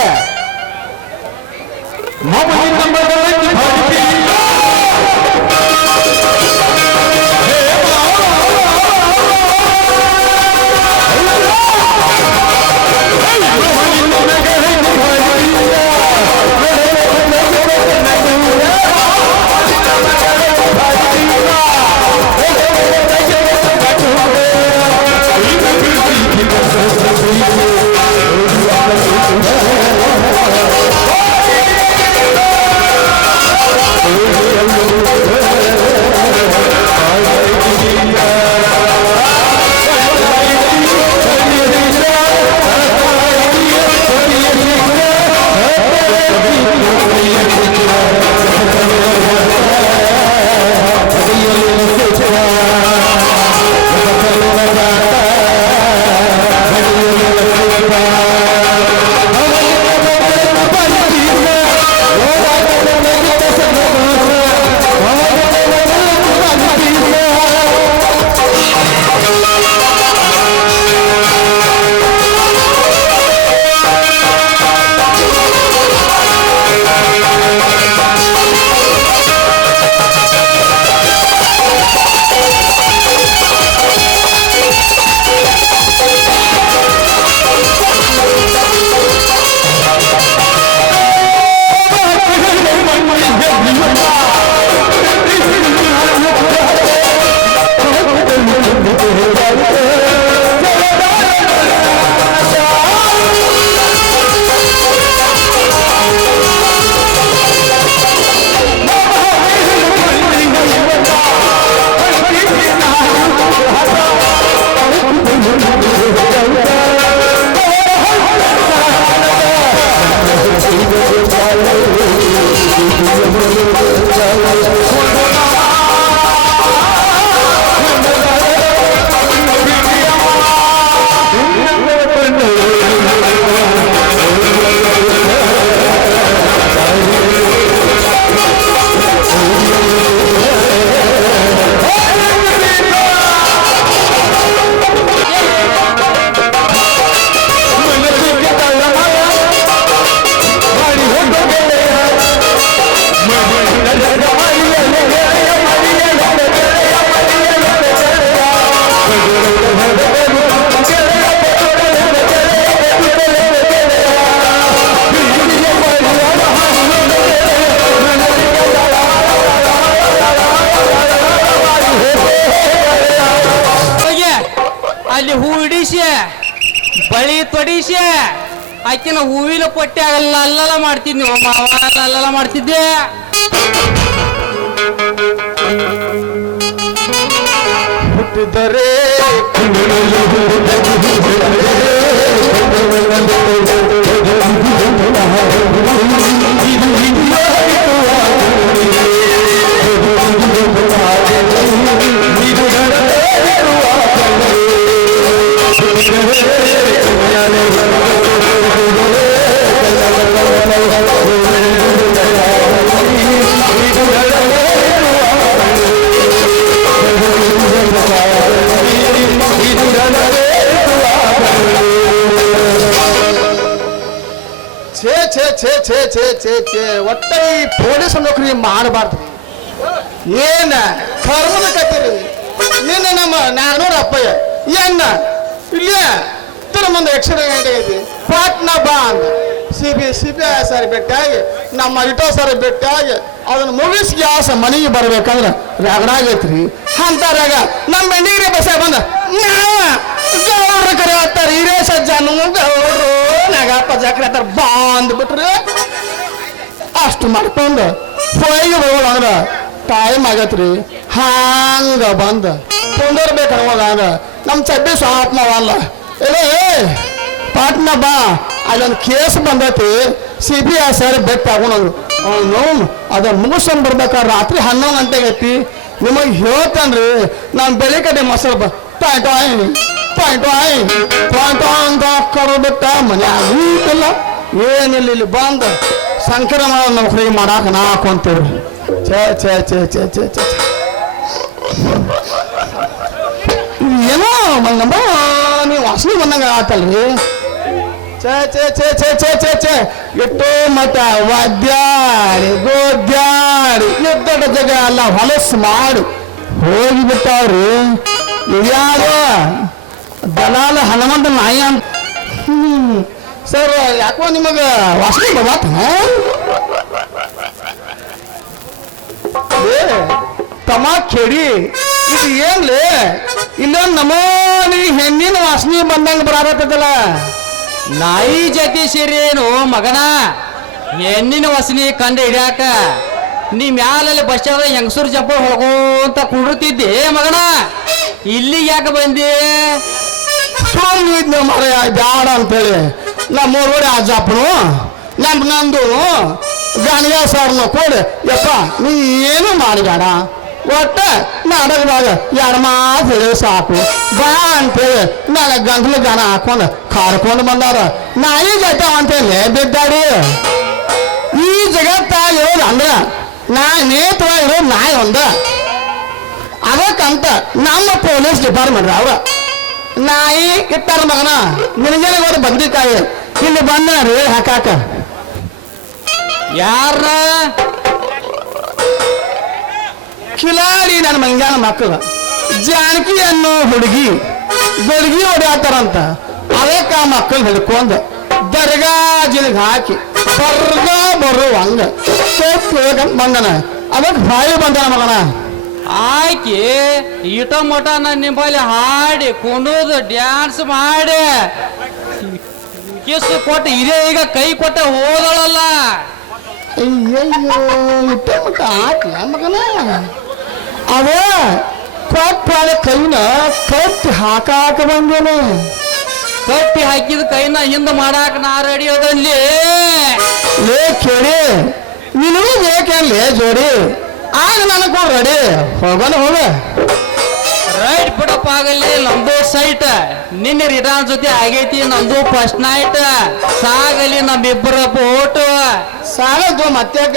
ಅಲ್ಲಿ ಹೂ ಇಡಿಸಿ ಬಳಿ ತೊಡಿಸಿ ಆಕಿನ ಹೂವಿನ ಪಟ್ಟಿ ಆಗಲ್ಲ ಅಲ್ಲೆಲ್ಲ ಮಾಡ್ತಿದ್ನಿ ಮಾವ, ಅಲ್ಲೆಲ್ಲ ಮಾಡ್ತಿದ್ದೆ. ಹುಟ್ಟಿದರೆ ಛೇ ಛೇ ಛೇ ಛೇ ಒಟ್ಟ ಈ ಪೊಲೀಸ್ ನೌಕರಿ ಮಾಡಬಾರ್ದು. ಏನ ಕರ್ಮದ ಕತ್ತೀರಿ ನಿನ್ನ ನಮ್ಮ 400 ಅಪ್ಪಯ್ಯ ಏನ ಇಲ್ಲೇ ತರ ಮುಂದೆ ಆಕ್ಸಿಡೆಂಟ್ ಆಗೈತಿ ಪಾಟ್ನಾ ಬಾ ಅಂತ ಸಿಪಿ ಸರ್ ಭೇಟಿಯಾಗಿ ನಮ್ಮ ಇಟೋ ಸರ್ ಭೇಟಿಯಾಗಿ ಅದನ್ನ ಮುಗಿಸಿ ಗ್ಯಾಸ ಮನೆಗೆ ಬರ್ಬೇಕಂದ್ರೆ ರಗಡಾಗೈತ್ರಿ ಅಂತಾರಾಗ ನಮ್ಮ ಬೆಂಡಿಗ್ರಿ ಬಸ್ ಬಂದ ಗೌಡ್ರ ಕರೆ ಹತ್ತಾರ ಹಿರೇ ಸಜ್ಜಾನು ಗೌಡ್ರು ನಗಪ್ಪ ಜಕ್ರ ಹತ್ತಾರ ಬಂದ್ ಬಿಟ್ರಿ ಅಷ್ಟು ಮಾಡ್ಕೊಂಡು ಹೊಯ್ಗೆ ಬರೋಣ ಅಂದ್ರ ಟೈಮ್ ಆಗತ್ರಿ ಹಂಗ ಬಂದ ಕುಂದರ್ಬೇಕು ಅವಾಗ ನಮ್ಮ ಚಡ್ಡಿ ಸ್ವಾತ್ಮವಲ್ಲ ಏ ಪಾಟ್ನಾ ಬಾ ಅಲ್ಲೊಂದು ಕೇಸ್ ಬಂದೈತಿ CBI ಸರ್ ಬೆಟ್ಟ ಆಗೋಣಂದ್ರು ಅವ್ನು ಅದನ್ನ ಮುಗಿಸ್ಕೊಂಡು ಬರ್ಬೇಕಾದ್ರೆ ರಾತ್ರಿ 11 ಗಂಟೆಗೆ ಐತಿ ನಿಮಗೆ ಹೇಳ್ತಾನ್ರಿ ನಾನು ಬೆಳೆ ಕಡೆ ಮೊಸರು ಪಾಯಿಂಟ್ ಅಂತ ಕರೋ ಬಿಟ್ಟ ಮನೆ ಆಗಿಲ್ಲ ಏನಿಲ್ಲ ಇಲ್ಲಿ ಬಂದ ಸಂಕರ ನೌಕರಿಗೆ ಮಾಡಾಕ ನಾ ಹಾಕೊಂತೀವಿ ಛೇ ಛೇ ಛೇ ಛೇ ಛೇ ಛೇ ಏನೋ ನಮ್ಮ ನೀವು ವಾಸನೆ ಬಂದಂಗ ಆತಲ್ರಿ ಛೇ ಛೇ ಛೇ ಛೇ ಛೇ ಛೇ ಛೇ ಎಷ್ಟೋ ಮಠ ವಾದ್ಯಾಡಿ ಗೋದ್ಯಾಡಿ ಎದ್ದಡ ಜಗ ಎಲ್ಲ ಹೊಲಸು ಮಾಡಿ ಹೋಗಿಬಿಟ್ಟವ್ರಿ ಇದ್ಯಾವ ದಲಾಲ ಹನುಮಂತ ನಾಯಿ ಅಂತ ಸರ್ ಯಾಕೋ ನಿಮಗೆ ವಾಸನೆ ಬರಾತ ತಮ್ಮ ಕೇಳಿ ಇದು ಏನ್ಲೇ ಇಲ್ಲೊಂದು ನಮೂನಿ ಹೆಣ್ಣಿನ ವಾಸನೆ ಬಂದಂಗ ಬರಾಕತ್ತದಲ್ಲ ನಾಯಿ ಜೊತೆ ಸೇರೇನು ಮಗನ ಹೆಣ್ಣಿನ ವಾಸನೆ ಕಂಡು ಹಿಡಿಯಾಕ ನೀ ಮ್ಯಾಲಲ್ಲಿ ಬಸ್ ಸ್ಟ್ಯಾಂಡ್ ಹೆಂಗಸೂರು ಜಪ್ಪ ಹೊಳ್ಕೊಂತ ಕುಡಿರ್ತಿದ್ದೆ ಮಗನ ಇಲ್ಲಿ ಯಾಕೆ ಬಂದಿ ಮರ ಬ್ಯಾಡ ಅಂತೇಳಿ ನಮ್ಮ ಊರೊಡೆ ಅಜ್ಜಪ್ಪನು ನಂದು ಗಾಣಿಗ ಸರ್ನ ಕೊಡಿ ಯಪ್ಪ ನೀ ಏನು ಮಾಡಬೇಡ ಒಟ್ಟ ನಾಟಕದಾಗ 2 ಮಾತು ಹೇಳಿ ಸಾಕು ಬಾ ಅಂತೇಳಿ ನಾನು ಗಂಟ್ಲು ಗಾನ ಹಾಕೊಂಡು ಕಾರ್ಕೊಂಡು ಬಂದಾರ ನಾಯಿ ಜೈತಾವ ಅಂತೇಳಿ ಬಿದ್ದಾಡಿ ಈ ಜಗತ್ತಾಗ ಇರೋದು ಅಂದ್ರೆ ನೇತವಾಗಿರೋದು ನಾಯಿ ಒಂದ ಅದಕ್ಕಂತ ನಮ್ಮ ಪೊಲೀಸ್ ಡಿಪಾರ್ಟ್ಮೆಂಟ್ ಅವ್ರ ನಾಯಿ ಇಟ್ಟಾರ ಮಗನ ನಿನಗೇನೆ ಗೊತ್ತು ಬಂದಿಕಾಯಿ ಇಲ್ಲಿ ಬಂದ ರೀ ಹಾಕಾಕ ಯಾರ ಕಿಲಾಡಿ ನನ್ನ ಮಂಗ್ಯಾನ ಮಕ್ಕಳು ಜಾನಕಿ ಅನ್ನೋ ಹುಡುಗಿ ಗಡಿಗೆ ಹೊಡ್ಯಾತಾರಂತ ಅದಕ್ಕೆ ಆ ಮಕ್ಕಳು ಹಿಡ್ಕೊಂಡು ದರ್ಗಾಜಿನಿಗೆ ಹಾಕಿ ಬರ್ಗ ಬರುವಂಗ ಬಂದನ ಅದಕ್ಕೆ ಬಾಯಿ ಬಂದನ ಮಗನ ಆಕಿ ಇಟ ಮಟ ನನ್ನ ನಿಂಬಲ್ಲಿ ಹಾಡಿ ಕುಣೋದು ಡ್ಯಾನ್ಸ್ ಮಾಡಿ ಕಿಸ್ ಕೊಟ್ಟು ಇದೇ ಈಗ ಕೈ ಕೊಟ್ಟ ಹೋದಳಲ್ಲ ಅಯ್ಯಯ್ಯೋ ಇಟ್ಟ ಮಟ್ಟ ಹಾಕ್ಲ ಮಗನ ಅವ ಕೊಟ್ಟಾಳ ಕೈನ ಕಟ್ಟಿ ಹಾಕಾಕ ಬಂದೇನೆ ಕಟ್ಟಿ ಹಾಕಿದ ಕೈನ ಹಿಂದ ಮಾಡಾಕ ನಾ ರೆಡಿ ಅದಲ್ಲಿ ಲೇ ಕೇಳಿ ನಿನಗೂ ಬೇಕೇನ್ಲೇ ಜೋಡಿ ಆಗ ನನಗೂ ರೆಡಿ ಹೋಗೋಣ ಹೋಗ ರೈಟ್ ಬಿಡಪ್ಪ ಆಗಲಿ ನಮ್ದು ಸೈಟ್ ನಿನ್ನೆ ರಿಟರ್ನ್ ಜೊತೆ ಆಗೈತಿ ನಮ್ದು ಫಸ್ಟ್ ನೈಟ್ ಸಾಗಲಿ ನಮ್ಮಿಬ್ಬರ ಬೋಟು ಸಾಲದು ಮತ್ತ್ಯಾಕ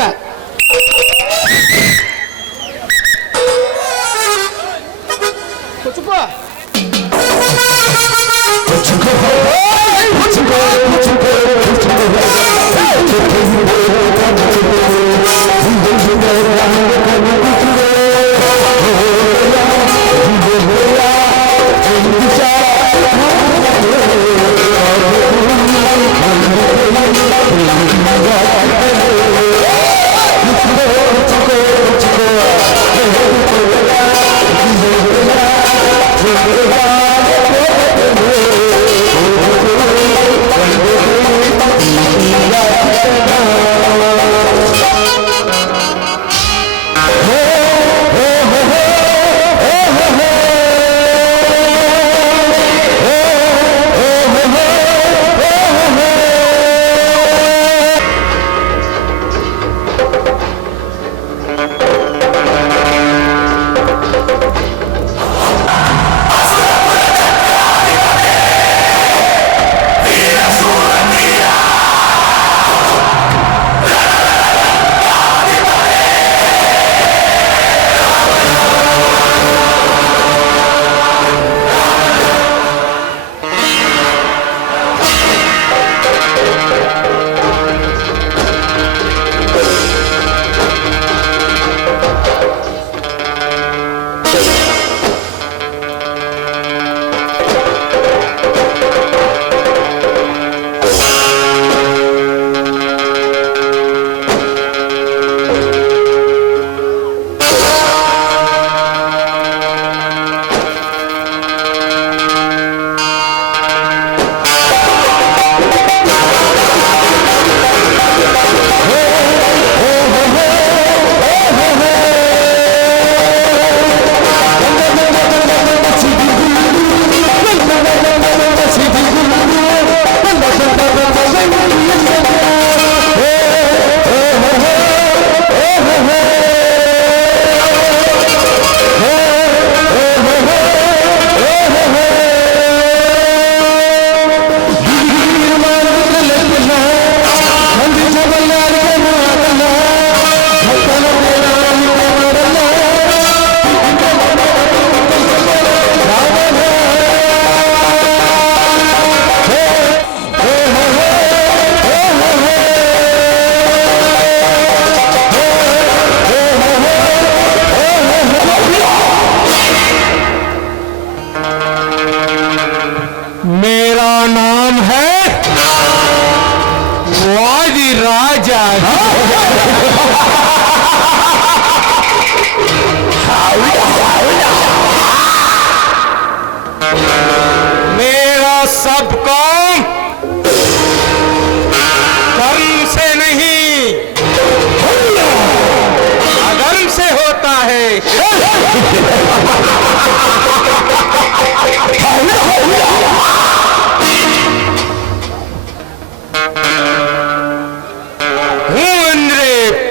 ಹೂ ಅಂದ್ರೆ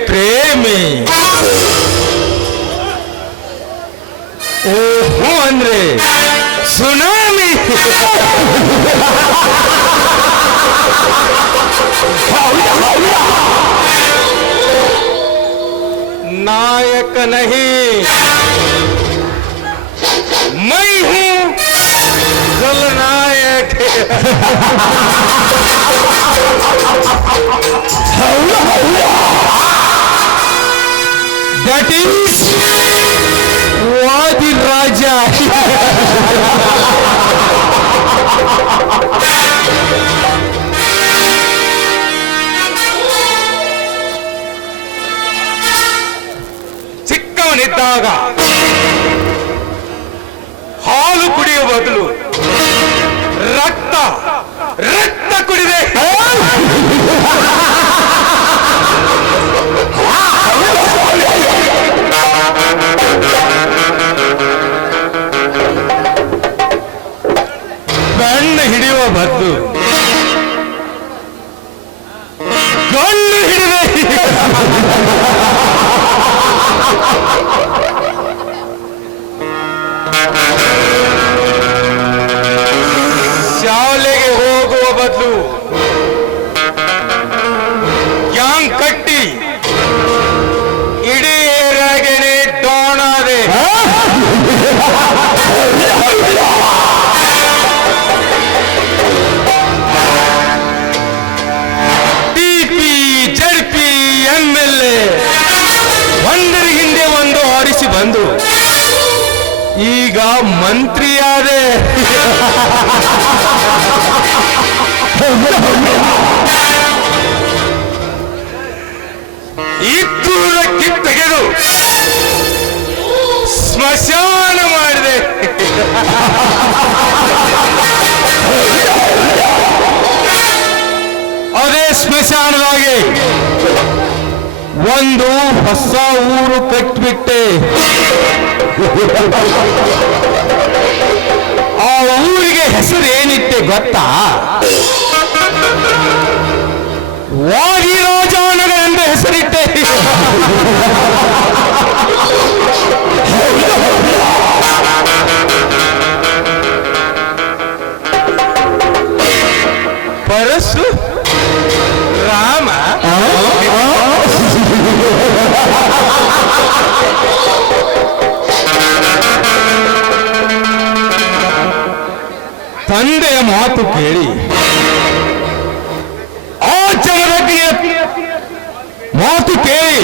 ಪ್ರೇಮಿ, ಹೂ ಅಂದ್ರೆ ಸುನಾಮಿ. नायक नहीं मैं हूं खलनायक. That is Wadi Raja. ಚಿಕ್ಕವನಿದ್ದಾಗ ಹಾಲು ಕುಡಿಯುವ ಬದಲು ರಕ್ತ ಕುಡಿದೆ. ಬೆನ್ನು ಹಿಡಿಯುವ ಬದಲು ಗಂಡು ಹಿಡಿದೆ. ಶಾಲೆಗೆ ಹೋಗುವ ಬದಲು ಗ್ಯಾಂಗ್ ಕಟ್ಟಿ ಇಡೀ ಏರಿಯಾಗೆನೆ ಡಾನ್ ಆದೆ. ಟಿಪಿ ಜಡ್ಪಿ MLA ಒಂದರ ಹಿಂದೆ ಒಂದು ಆರಿಸಿ ಬಂದು ಈಗ ಮಂತ್ರಿಯಾದೆ. ಇದ್ದೂರ ಕಿತ್ತೆಗೆದು ಸ್ಮಶಾನ ಮಾಡಿದೆ. ಅದೇ ಸ್ಮಶಾನದಾಗಿ ಒಂದು ಹೊಸ ಊರು ಕಟ್ಟಿಬಿಟ್ಟೆ. ಆ ಊರಿಗೆ ಹೆಸರು ಏನಿತ್ತೆ ಗೊತ್ತಾ? ವಾದಿರಾಜನಗರ ಎಂಬ ಹೆಸರಿಟ್ಟೆ. ಪರಶು ರಾಮ ತಂದೆಯ ಮಾತು ಕೇಳಿ ಆ ಜಗದಗ್ನಿಯ ಮಾತು ಕೇಳಿ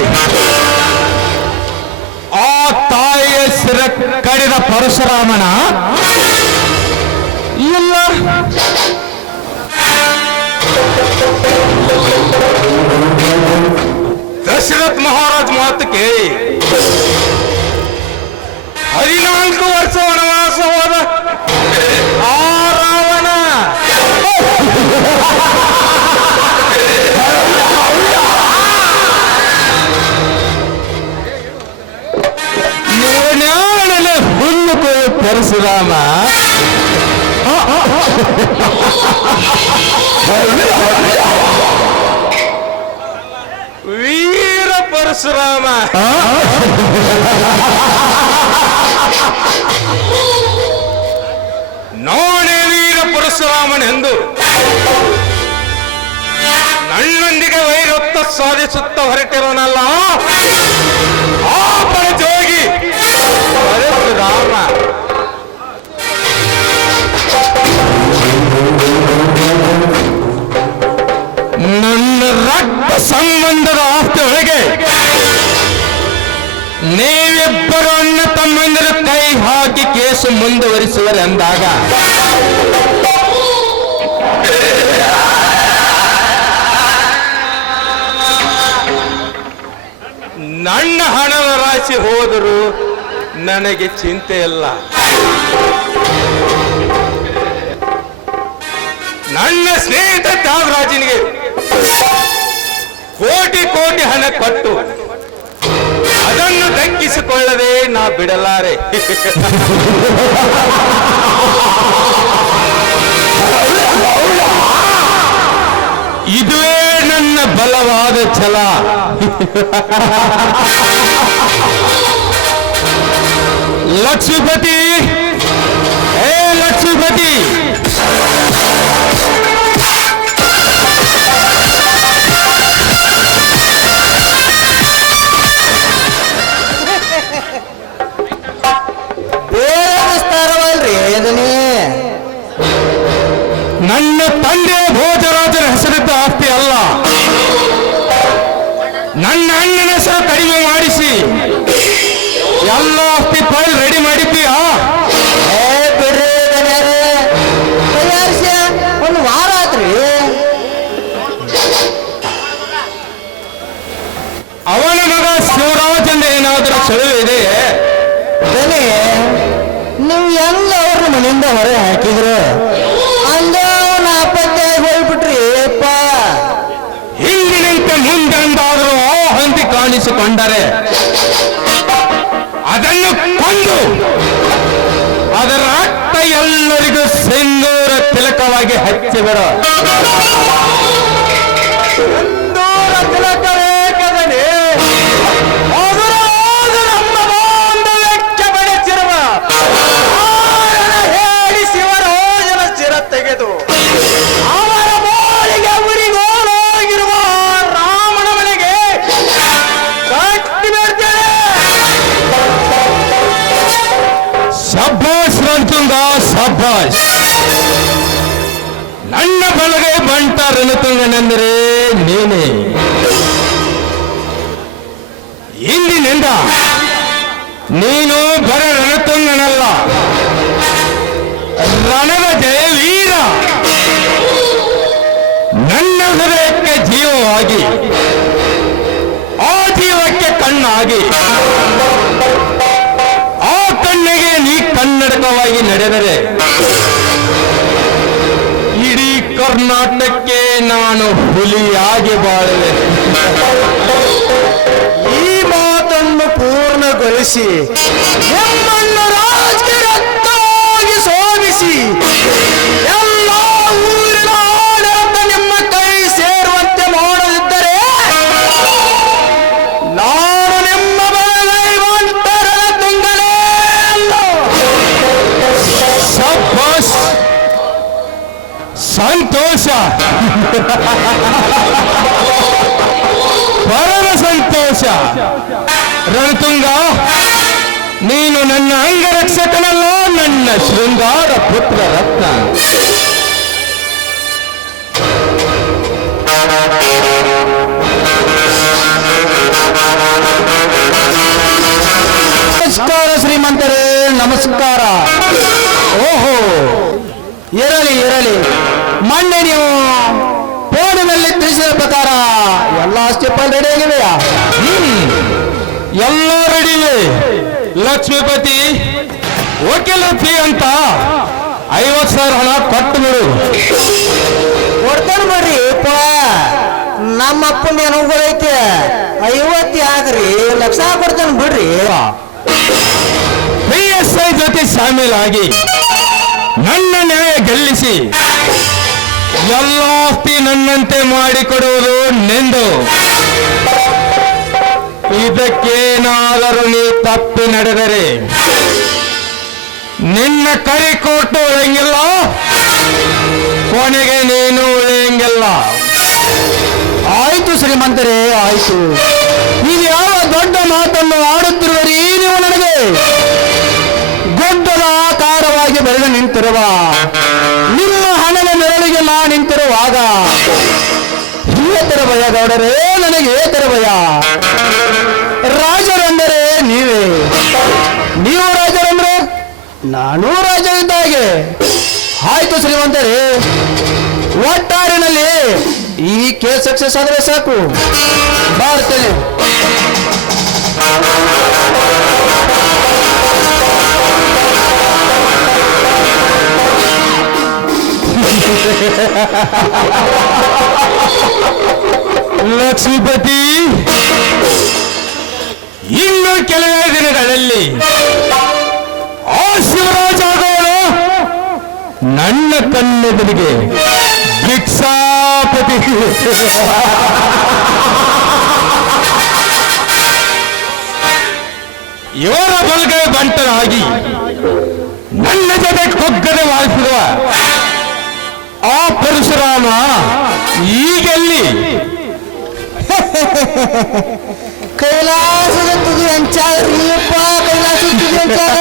ಆ ತಾಯಿಯ ಸಿರ ಕಡಿದ ಪರಶುರಾಮನ ಇಲ್ಲ ದಶರಥ್ ಮಹಾರಾಜ್ ಮಾತು ಕೇಳಿ 14 ವರ್ಷ ವನವಾಸ ಹೋದ ಆ ರಾವಣ ಇವನ್ಯಾಣಲೆ ಹುಲ್ಲು ಕೊಯ್ಯ ಪರಶುರಾಮ ವೀರ ಪರಶುರಾಮ ನೋಡೆ ವೀರ ಪರಶುರಾಮನೆಂದು ನನ್ನೊಂದಿಗೆ ವೈರತ್ವ ಸಾಧಿಸುತ್ತ ಹೊರಟಿರೋನಲ್ಲ ಆ ಪರಜೋಗಿ ಪರಶುರಾಮ. ನನ್ನ ರಕ್ತ ಸಂಬಂಧದ ಆಸ್ತಿಯೊಳಗೆ ನೀವಿಬ್ಬರು ಅಣ್ಣ ತಮ್ಮಂದಿರ ಕೈ ಹಾಕಿ ಕೇಸು ಮುಂದುವರಿಸುವರೆಂದಾಗ ನನ್ನ ಹಣದ ರಾಶಿ ಹೋದರೂ ನನಗೆ ಚಿಂತೆ ಇಲ್ಲ. ನನ್ನ ಸ್ನೇಹಿತ ತ್ಯಾಗರಾಜನಿಗೆ ಕೋಟಿ ಕೋಟಿ ಹಣ ಕೊಟ್ಟು ಅದನ್ನು ದಕ್ಕಿಸಿಕೊಳ್ಳದೆ ನಾ ಬಿಡಲಾರೆ. ಇದುವೇ ನನ್ನ ಬಲವಾದ ಛಲ. ಲಕ್ಷ್ಮೀಪತಿ, ಹೇ ಲಕ್ಷ್ಮೀಪತಿ, ಬೇರೆ ವಿಸ್ತಾರವಲ್ರಿ ಇದನ್ನೇ. ನನ್ನ ತಂದೆ ಭೋಜರಾಜನ ಹೆಸರಿದ್ದ ಆಸ್ತಿ ಅಲ್ಲ, ನನ್ನ ಅಣ್ಣನ ಹೆಸರು ಕಡಿಮೆ ಮಾಡಿಸಿ ಎಲ್ಲ ಆಸ್ತಿ ಫೈಲ್ ರೆಡಿ ಮಾಡಿದ್ದೀಯಾ? ಬಿಡ್ರಿ ತಯಾರಿಸಿ ಒಂದು ವಾರ ಆತ್ರಿ. ಅವನ ಮಗ ಶಿವರಾಜಂದ ಏನಾದರೂ ಸುಳಿವು ಇದೆಯೇ? ದನಿ ನೀವು ಎಲ್ಲ ಅವ್ರ ಮನೆಯಿಂದ ಹೊರ ಹಾಕಿದ್ರು ಅಂದ ನಾಪತ್ತೆ ಹೋಗ್ಬಿಟ್ರಿ ಅಪ್ಪ. ಹಿಂದಿನಂತೆ ಮುಂದೆಂದಾದರೂ ಆ ಹಂದಿ ಕಾಣಿಸಿಕೊಂಡರೆ ಅದನ್ನು ಕೊಂದು ಅದರ ರಕ್ತ ಎಲ್ಲರಿಗೂ ಸಿಂಧೂರ ತಿಲಕವಾಗಿ ಹಚ್ಚಿಬಿಡ. ಸಿಂಧೂರ ತಿಲಕವೇ ಕದನೆ ನಮ್ಮ ಬಾಂಧವ್ಯಕ್ಕೆ ಬೆಳೆಸಿರುವ ಹೇಳಿ ಶಿವರಾಜನ ಚಿರ ತೆಗೆದು ಅವರ ಬಾಳಿಗೆ ಉರಿಗೋಲಾಗಿರುವ ರಾಮನ ಮನೆಗೆ ಕಟ್ಟಿ ಬಿಡ್ತೇನೆ. ಶಬ್ಬಾಸ್ ರಣತುಂಗ, ಶಬ್ಬಾಸ್. ನನ್ನ ಬಲಗೈ ಬಂಟ ರಣತುಂಗನೆಂದರೆ ನೀನೇ. ಇಂದಿನಿಂದ ನೀನು ಬರ ರಣತುಂಗನಲ್ಲ, ರಣದ ಜಯವೀರ. ನನ್ನ ಹೃದಯಕ್ಕೆ ಜೀವವಾಗಿ, ಆ ಜೀವಕ್ಕೆ ಕಣ್ಣಾಗಿ, ಆ ಕಣ್ಣಿಗೆ ನೀ ಕನ್ನಡಕವಾಗಿ ನಡೆದರೆ ಇಡೀ ಕರ್ನಾಟಕಕ್ಕೆ ನಾನು ಹುಲಿಯಾಗಿ ಬಾಳುವೆ. ಈ ಮಾತನ್ನು ಪೂರ್ಣಗೊಳಿಸಿ ನಿಮ್ಮನ್ನು ರಾಜಕೀಯ ರಕ್ತವಾಗಿ ಸೋಲಿಸಿ ಎಲ್ಲ ಊರಿನ ಆಡಳಿತ ನಿಮ್ಮ ಕೈ ಸೇರುವಂತೆ ಮಾಡದಿದ್ದರೆ ನಾನು ನಿಮ್ಮ ಬಲಗೈ ಒಂಟರ ತುಂಗಲೇ ಅಲ್ಲ. ಶಬ್ಬಾಸ್, ಸಂತೋಷ, ಪರಮ ಸಂತೋಷ. ರಣತುಂಗ, ನೀನು ನನ್ನ ಅಂಗರಕ್ಷಕನಲ್ಲ, ನನ್ನ ಶೃಂಗಾರ ಪುತ್ರ ರತ್ನ. ನಮಸ್ಕಾರ ಶ್ರೀಮಂತರೇ, ನಮಸ್ಕಾರ. ಓಹೋ, ಇರಲಿ ಇರಲಿ. ಮೊನ್ನೆ ನೀವು ಫೋನಿನಲ್ಲಿ ತಿಳಿಸಿದ ಪ್ರಕಾರ ಎಲ್ಲ ಸ್ಟೆಪ್ಪಲ್ಲಿ ರೆಡಿ ಆಗಿವೆಯಾ? ಎಲ್ಲ ರೆಡಿ ಇವೆ. ಲಕ್ಷ್ಮೀಪತಿ, ವಕೀಲ ಫೀ ಅಂತ 50,000 ಹಣ ಕೊಟ್ಟು ಬಿಡು. ಕೊಡ್ತಾನೆ ಬರ್ರಿ ಅಪ್ಪ. ನಮ್ಮ ಅಪ್ಪನ ಏನೈತೆ 50 ಆಗ್ರಿ, ಲಕ್ಷ ಕೊಡ್ತಾನೆ ಬಿಡ್ರಿ. PSI ಜೊತೆ ಶಾಮೀಲಾಗಿ ನನ್ನ ನ್ಯಾಯ ಗೆಲ್ಲಿಸಿ ಎಲ್ಲ ಆಸ್ತಿ ನನ್ನಂತೆ ಮಾಡಿಕೊಡುವುದು ನೆಂದು. ಇದಕ್ಕೇನಾದರೂ ನೀ ತಪ್ಪಿ ನಡೆದರೆ ನಿನ್ನ ಕೈ ಕೊಟ್ಟು ಉಳಿಯಂಗಿಲ್ಲ, ಕೊನೆಗೆ ನೀನು ಉಳಿಯಂಗಿಲ್ಲ. ಆಯ್ತು ಶ್ರೀಮಂತರೇ, ಆಯ್ತು. ಇದು ಯಾವ ದೊಡ್ಡ ಮಾತನ್ನು ಆಡುತ್ತಿರುವರಿ ನೀವು ನನಗೆ? ದೊಡ್ಡದ ಆಕಾರವಾಗಿ ಬೆಳೆದು ನಿಂತಿರುವ ನಿಮ್ಮ ಹಣದ ನೆರಳಿಗೆ ನಾ ನಿಂತಿರುವಾಗ ಏತರ ಭಯ ಗೌಡರೇ, ನನಗೆ ಏತರ ಭಯ. ರಾಜರೆಂದರೆ ನೀವೇ, ನೀವು ರಾಜರಂದ್ರೆ ನಾನೂ ರಾಜ ಇದ್ದಾಗೆ. ಆಯ್ತು ಶ್ರೀಮಂತರೇ, ಒಟ್ಟಾರಿನಲ್ಲಿ ಈ ಕೇಸ್ ಸಕ್ಸಸ್ ಆದ್ರೆ ಸಾಕು, ಬರ್ತೇನೆ. ಲಕ್ಷ್ಮೀಪತಿ, ಇನ್ನು ಕೆಲವೇ ದಿನಗಳಲ್ಲಿ ಆ ಶಿವರಾಜಾದವನು ನನ್ನ ಕಣ್ಣೆದುರಿಗೆ ಭಿಕ್ಷಾಪತಿ ಇವರ ಬಲ್ಗೈ ಬಂಟನಾಗಿ ನನ್ನ ಜೊತೆ ಕೊಗ್ಗದೆ ವಾಸಿಸುವ ಆ ಪರಶುರಾಮ ಈಗೆಲ್ಲಿ ಕೈಲಾಸದ ತುದಿ ಹಂಚಾದ್ರಿಯಪ್ಪ, ಕೈಲಾಸದ ತುದಿ ಹಂಚಾರ.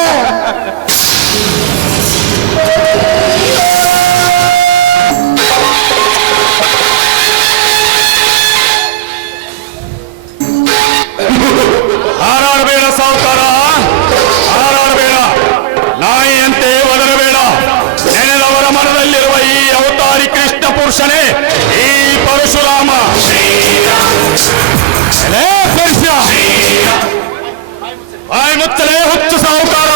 ಹಾರಾಡಬೇಡ ಸಾವುಕಾರ, ಹಾರಾಡಬೇಡ, ನಾಯಿಯಂತೆ ಒದರಬೇಡ. ನೆನೆದವರ ಮನದಲ್ಲಿರುವ ಈ ಅವತಾರಿ ಕೃಷ್ಣ ಪುರುಷನೇ ಈ ಪರಶುರಾಮ. ಬಾಯಿ ಮುಚ್ಚಲೇ ಹುಚ್ಚು ಸಾಹುಕಾರ,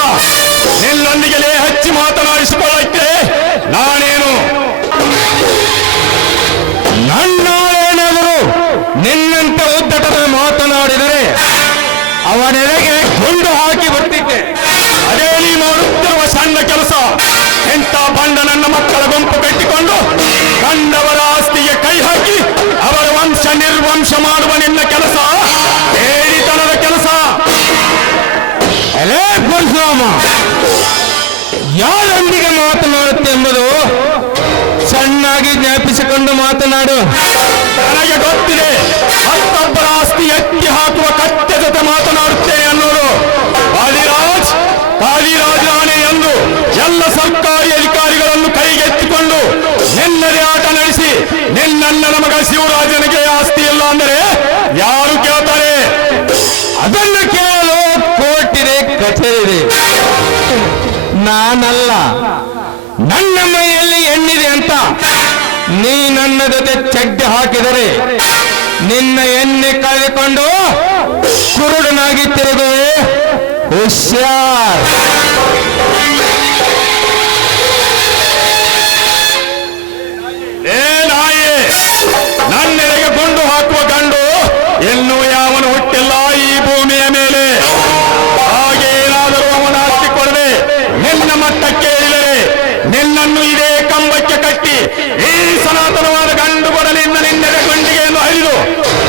ನಿನ್ನೊಂದಿಗೆ ಹಚ್ಚಿ ಮಾತನಾಡಿಸಿಕೊಳ್ಳಕ್ಕೆ ನಾನೇನು? ನನ್ನಾಳೇನಾದರೂ ನಿನ್ನಂತೆ ಉದ್ದಟದ ಮಾತನಾಡಿದರೆ ಅವನೆಡೆಗೆ ಗುಂಡು ಹಾಕಿ ಬರ್ತಿದ್ದೆ. ಅದೇ ನೀ ಮಾಡುತ್ತಿರುವ ಸಣ್ಣ ಕೆಲಸ. ಎಂಥ ಬಂಡ ನನ್ನ ಮಕ್ಕಳ ಗುಂಪು ಕಟ್ಟಿಕೊಂಡು ಕಂಡವರ ಆಸ್ತಿಗೆ ಕೈ ಹಾಕಿ ಅವರ ವಂಶ ನಿರ್ವಂಶ ಮಾಡುವ ನಿನ್ನ ಕೆಲಸ ಹೇಳಿತನದ ಕೆಲಸ. ಎಲೇ ಪರಶುರಾಮ, ಯಾರೊಂದಿಗೆ ಮಾತನಾಡುತ್ತೆ ಎಂಬುದು ಚೆನ್ನಾಗಿ ಜ್ಞಾಪಿಸಿಕೊಂಡು ಮಾತನಾಡು. ನನಗೆ ಗೊತ್ತಿದೆ, ಮತ್ತೊಬ್ಬರ ಆಸ್ತಿ ಎತ್ತಿ ಹಾಕುವ ಕತ್ತೆ ಜೊತೆ ಮಾತನಾಡುತ್ತೇನೆ ಅನ್ನೋರು. ಕಾಳಿರಾಜ್ ರಾಣೆ ಎಂದು ಎಲ್ಲ ಸರ್ಕಾರಿ ಅಧಿಕಾರಿಗಳನ್ನು ಕೈಗೆತ್ತಿಕೊಂಡು ನಿನ್ನದೇ ಆಟ ನಡೆಸಿ ನಿನ್ನಣ್ಣನ ಮಗ ಶಿವರಾಜನಿಗೆ ಆಸ್ತಿ ಇಲ್ಲ ಅಂದರೆ ಯಾರು ಕೇಳ್ತಾರೆ? ಅದನ್ನು ಕೇಳಲು ಕೋರ್ಟಿದೆ, ಕಚೇರಿ. ನಾನಲ್ಲ, ನನ್ನ ಮೈಯಲ್ಲಿ ಎಣ್ಣಿದೆ ಅಂತ ನೀ ನನ್ನ ಜೊತೆ ಚಡ್ಡಿ ಹಾಕಿದರೆ ನಿನ್ನ ಎಣ್ಣೆ ಕಳೆದುಕೊಂಡು ಕುರುಡನಾಗಿ ತಿರುಗುವೆ. ಹುಷಾರ್. ನಾಯೇ, ನನ್ನೆಡೆಗೆ ಗುಂಡು ಹಾಕುವ ಗಂಡು ಇನ್ನೂ ಯಾವನು ಹುಟ್ಟಿಲ್ಲ ಈ ಭೂಮಿಯ ಮೇಲೆ. ಹಾಗೇನಾದರೂ ಅವನ ಆಸ್ತಿ ಕೊಡದೆ ನಿನ್ನ ಮಟ್ಟಕ್ಕೆ ಇಳಿದರೆ ನಿನ್ನನ್ನು ಇದೇ ಕಂಬಕ್ಕೆ ಕಟ್ಟಿ ಈ ಸನಾತನವಾದ ಗಂಡು ಕೊಡಲಿಂದ ನಿನ್ನೆಡೆ ಗುಂಡಿಗೆಯನ್ನು ಹರಿದು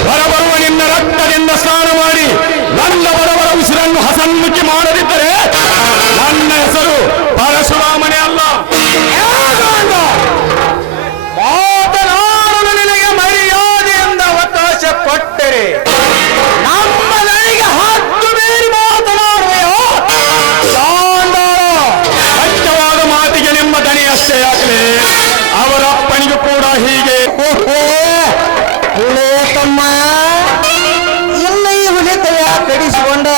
ಹೊರಬರುವ ನಿನ್ನ ರಕ್ತದಿಂದ ಸ್ನಾನ ಮಾಡಿ ನನ್ನ ಬಡವರ ಉಸಿರನ್ನು ಹಸನ್ಮುಖಿ ಮಾಡದಿದ್ದರೆ ನನ್ನ ಹೆಸರು ಪರಶುರಾಮನೇ ಅಲ್ಲ. ಮಾತನಾಡಲು ನಿನಗೆ ಮರ್ಯಾದೆಯಿಂದ ಅವಕಾಶ ಕೊಟ್ಟರೆ ನಮ್ಮ ನನಗೆ ಹತ್ತು ಬೇರೆ ಮಾತನಾಡುವೆಯೋ? ಸತ್ಯವಾದ ಮಾತಿಗೆ ನಿಮ್ಮ ದನಿ ಅಷ್ಟೇ ಆಗಲಿ. ಅವರ ಅಪ್ಪನಿಗೂ ಕೂಡ ಹೀಗೆ. ತಮ್ಮ, ಇಲ್ಲ ಈ ಹುಲಿತಯ ಕಡಿಸಿಕೊಂಡ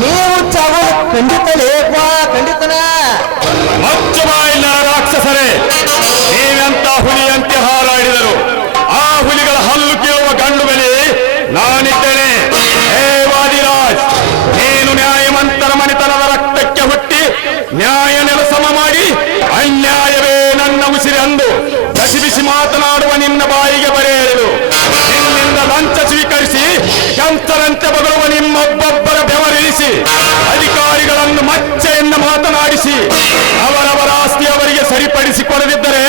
ನೀವು ಚಾವ ಖಂಡಿತ ಲೇಪ, ಖಂಡಿತನ. ಮಚ್ಚುಬಾಯಿಲ್ಲ ರಾಕ್ಷಸರೇ, ನೀವೆಂತ ಹುಲಿಯಂತೆ ಹಾರಾಡಿದರು. ಆ ಹುಲಿಗಳ ಹಲ್ಲು ಕೇಳುವ ಗಂಡು ಬೆಲೆ ನಾನಿದ್ದೇನೆ. ಹೇ ವಾದಿರಾಜ್, ನೀನು ನ್ಯಾಯವಂತರ ಮನೆತನದ ರಕ್ತಕ್ಕೆ ಹುಟ್ಟಿ ನ್ಯಾಯ ನೆಲಸಮ ಮಾಡಿ ಅನ್ಯಾಯವೇ ನನ್ನ ಉಸಿರಿ ಅಂದು ಬಿಸಿ ಮಾತನಾಡುವ ನಿನ್ನ ಬಾಯಿಗೆ ಬರೆಯಲು ನಿನ್ನಿಂದ ಲಂಚ ಸ್ವೀಕರಿಸಿ ಕಂತರಂತೆ ಬಗಳುವ ನಿಮ್ಮೊಬ್ಬೊಬ್ಬರ ಬೆವರಿಳಿಸಿ ಅಧಿಕಾರಿಗಳನ್ನು ಮಚ್ಚೆಯಿಂದ ಮಾತನಾಡಿಸಿ ಅವರವರ ಆಸ್ತಿ ಅವರಿಗೆ ಸರಿಪಡಿಸಿಕೊಡದಿದ್ದರೆ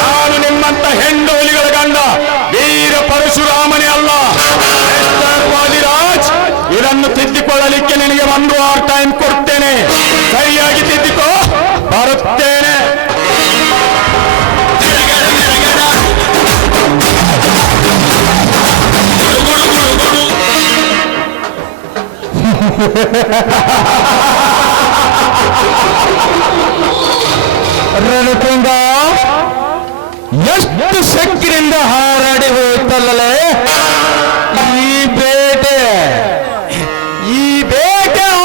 ನಾನು ನಿಮ್ಮಂತ ಹೆಣ್ಣು ಹುಲಿಗಳ ಗಂಡ ವೀರ ಪರಶುರಾಮನೇ ಅಲ್ಲ. ವಾದಿರಾಜ್, ಇದನ್ನು ತಿದ್ದಿಕೊಳ್ಳಲಿಕ್ಕೆ ನಿನಗೆ 1 hour ಟೈಮ್ ಕೊಡ್ತೇನೆ. ಸರಿಯಾಗಿ ತಿದ್ದಿಕೋ, ಬರುತ್ತೇನೆ. ರಣತುಂಗ, ಎಷ್ಟು ಶಕ್ತಿಯಿಂದ ಹಾರಾಡಿ ಹೋಗುತ್ತಲ್ಲೇ ಈ ಬೇಟೆ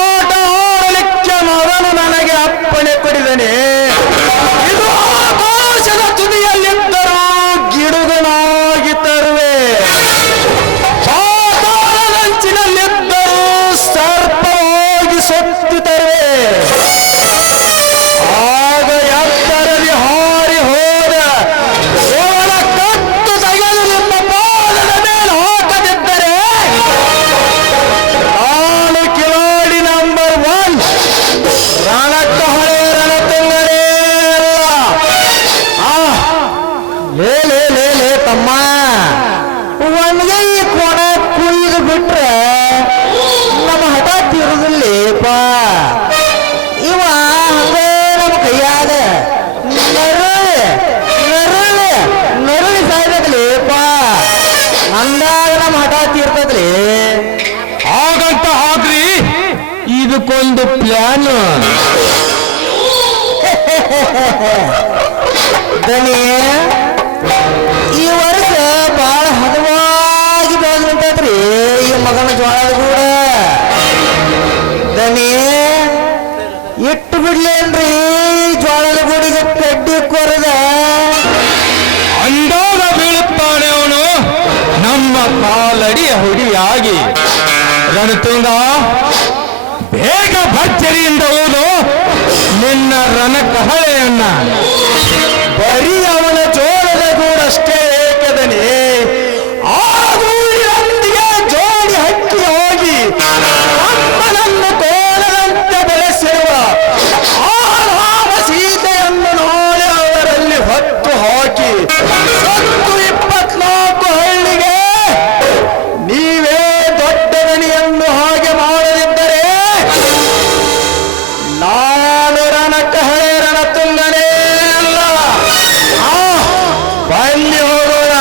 ಆಟ ಆಡಲಿಕ್ಕೆ ಮೊದಲು ನನಗೆ ಅಪ್ಪಣೆ ಕೊಡಿದನೆ. ಇದು ಆಕಾಶದ ತುದಿಯಲ್ಲಿದ್ದರೂ ಗಿಡುಗನಾಗಿ ತರುವೆ, ಪಾತಾಳದಂಚಿನಲ್ಲಿದ್ದರೂ ಸರ್ಪವಾಗಿ ಸೊತ್ತು ತರುವೆ. ಆಗ ಎತ್ತರದಿ ಹಾರಿ ಹೋದ ಓಳ ಕತ್ತು ತೆಗೆದು ನಿಮ್ಮ ಪಾದದ ಪ್ಲಾನ್ ದನಿ ಈ ವರ್ಷ ಬಹಳ ಹದವಾಗಿ ಬೆಳೆದ್ಬಿಟ್ಟೈತ್ರಿ ಈ ಮಗನ ಜೋಳದ ಕೂಡ ದನಿ ಇಟ್ಟು ಬಿಡ್ಲೇನ್ರಿ ಜೋಳದ ಗೂಡಿಗೆ ಕಡ್ಡಿ ಕೊರದ ಅಂದಾಗ ಬೀಳುತ್ತಾನೆ ಅವನು ನಮ್ಮ ಕಾಲಡಿ ಹುಡಿಯಾಗಿ ರಣತುಂಗ ಬೇಗ ಭರ್ಜರಿಯಿಂದ ಓದು ನಿನ್ನ ರಣಕಹಳೆಯನ್ನ ಬರೀ ಅವನ ಜೋಳದ ಗೂಡಷ್ಟೇ ಏಕದನೆ ಆ ಗೂಡಿನೊಂದಿಗೆ ಜೋಡಿ ಹಕ್ಕಿ ಹೋಗಿ ಅಮ್ಮನನ್ನು ತೋಳದಂತೆ ಬೆಳೆಸಿರುವ ಆ ರಾಮ ಸೀತೆಯನ್ನು ನೋಡಿ ಅವರಲ್ಲಿ ಹೊತ್ತು ಹಾಕಿ ಸತ್ತು 24 ಹಳ್ಳಿಗೆ ನೀವೇ ದೊಡ್ಡ ದಣಿಯನ್ನು ಹಾಗೆ ಮಾಡದಿದ್ದರೆ ನಾನು ರಣಕಹಳೆ ರಣತುಂಗನೇ ಅಲ್ಲ. ಬನ್ನಿ ಹೋಗೋಣ.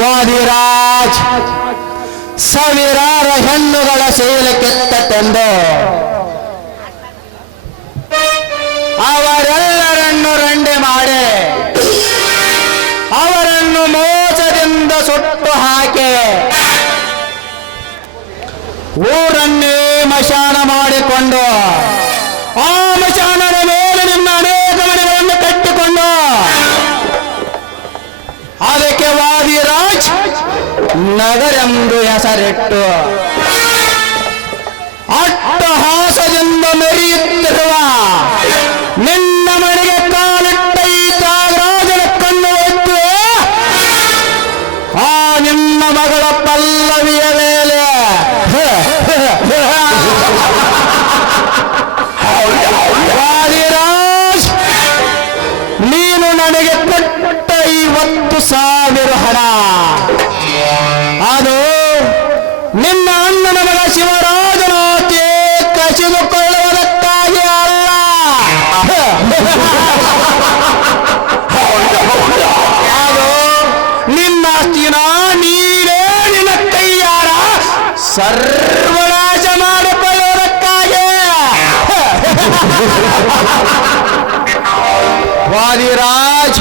ವಾದಿರಾಜ್ ಸಾವಿರಾರು ಹೆಣ್ಣುಗಳ ಸೇಲಕ್ಕೆತ್ತ ತಂದು ಅವರೆಲ್ಲರನ್ನು ರಂಡೆ ಮಾಡಿ ಅವರನ್ನು ಮೋಸದಿಂದ ಸುಟ್ಟು ಹಾಕಿ ಊರನ್ನೇ ಮಶಾನ ಮಾಡಿಕೊಂಡು ಆ ಮಶಾನದ ಮೇಲೆ ನಿಮ್ಮ ಅನೇಕ ಮನೆಗಳನ್ನು ಕಟ್ಟಿಕೊಂಡು ಅದಕ್ಕೆ ವಾದಿರಾಜ್ ನಗರೆಂದು ಹೆಸರಿಟ್ಟು ಅಟ್ಟಹಾಸದಿಂದ ಮೆರೆಯುತ್ತಿರುವ ನಿನ್ನ ಮನೆಗೆ ಕಾಲಿಟ್ಟ ಈ ತ್ಯಾಗರಾಜನ ಕಣ್ಣು ಎತ್ತು ಆ ನಿನ್ನ ಮಗಳ ಪಲ್ಲವಿಯ ಮೇಲೆ ವಾದಿರಾಜ್ ನೀನು ನನಗೆ ಕೊಟ್ಟ 50,000 ಹಣ ಅದು ನಿನ್ನ ಅಣ್ಣನ ಮಗ ಶಿವರಾಜನಾತಿ ಕಸಿದುಕೊಳ್ಳುವುದಕ್ಕಾಗಿ ಅಲ್ಲ. ಅದು ನಿನ್ನ ಆಸ್ತಿನ ನೀನೇ ನಿನ್ನ ಕೈಯಾರ ಸರ್ವನಾಶ ಮಾಡಿಕೊಳ್ಳುವುದಕ್ಕಾಗಿ. ವಾದಿರಾಜ್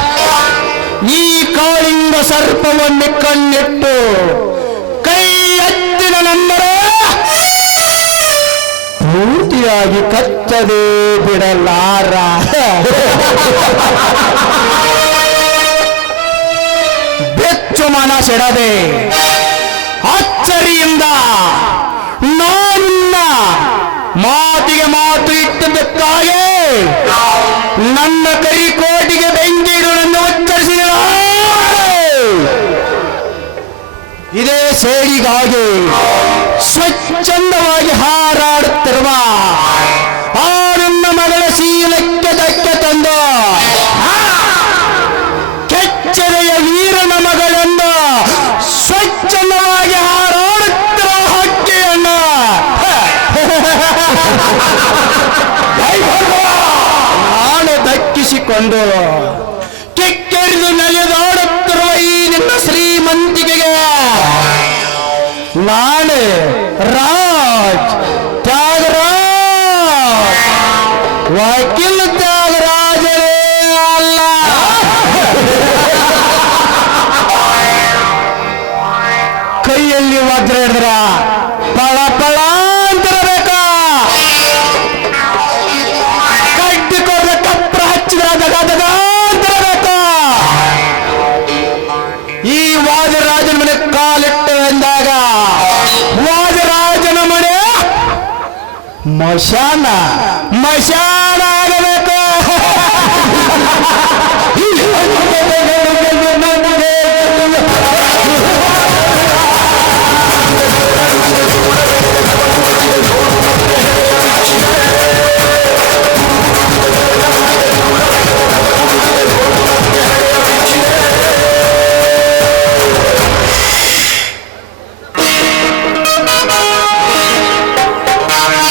ಈ ಕಾಳಿಂಗ ಸರ್ಪವನ್ನು ಕಣ್ಣಿಟ್ಟು ಕೈ ಎತ್ತಿನ ನಂಬರ ಪೂರ್ತಿಯಾಗಿ ಕಚ್ಚದೆ ಬಿಡಲಾರ. ಬೆಚ್ಚು ಮನಸೆಡದೆ ಅಚ್ಚರಿಯಿಂದ ನನ್ನ ಮಾತಿಗೆ ಮಾತು ಇಟ್ಟದಕ್ಕಾಗಿ ನನ್ನ ಕರಿಕೋಟಿಗೆ ಬೆಂಕಿಗಳನ್ನು ಉಚ್ಚರಿಸಿದ ಇದೇ ಸೇಡಿಗಾಗಿ ಸ್ವಚ್ಛಂದವಾಗಿ ಹಾರಾಡುತ್ತಿರುವ ಆ ನನ್ನ ಮಗಳ ಶೀಲಕ್ಕೆ ಧಕ್ಕೆ ತಂದು ಕೆಚ್ಚರೆಯ ವೀರನ ಮಗಳನ್ನು ಸ್ವಚ್ಛಂದವಾಗಿ ಹಾರಾಡುತ್ತಿರುವ ಹಕ್ಕಿಯನ್ನು ನಾನು ದಕ್ಕಿಸಿಕೊಂಡು ಕಿಕ್ಕೆರಿದು ನೆಲೆದಾಡುತ್ತಿರುವ ಈ ನಿನ್ನ ಶ್ರೀಮಂತಿಕೆಗೆ ನಾನು ರಾಜ್ ತ್ಯಾಗರಾಜ್ ವಕೀಲ ತ್ಯಾಗರಾಜರೇ ಅಲ್ಲ. ಮಶಾನ ಆಗಬೇಕು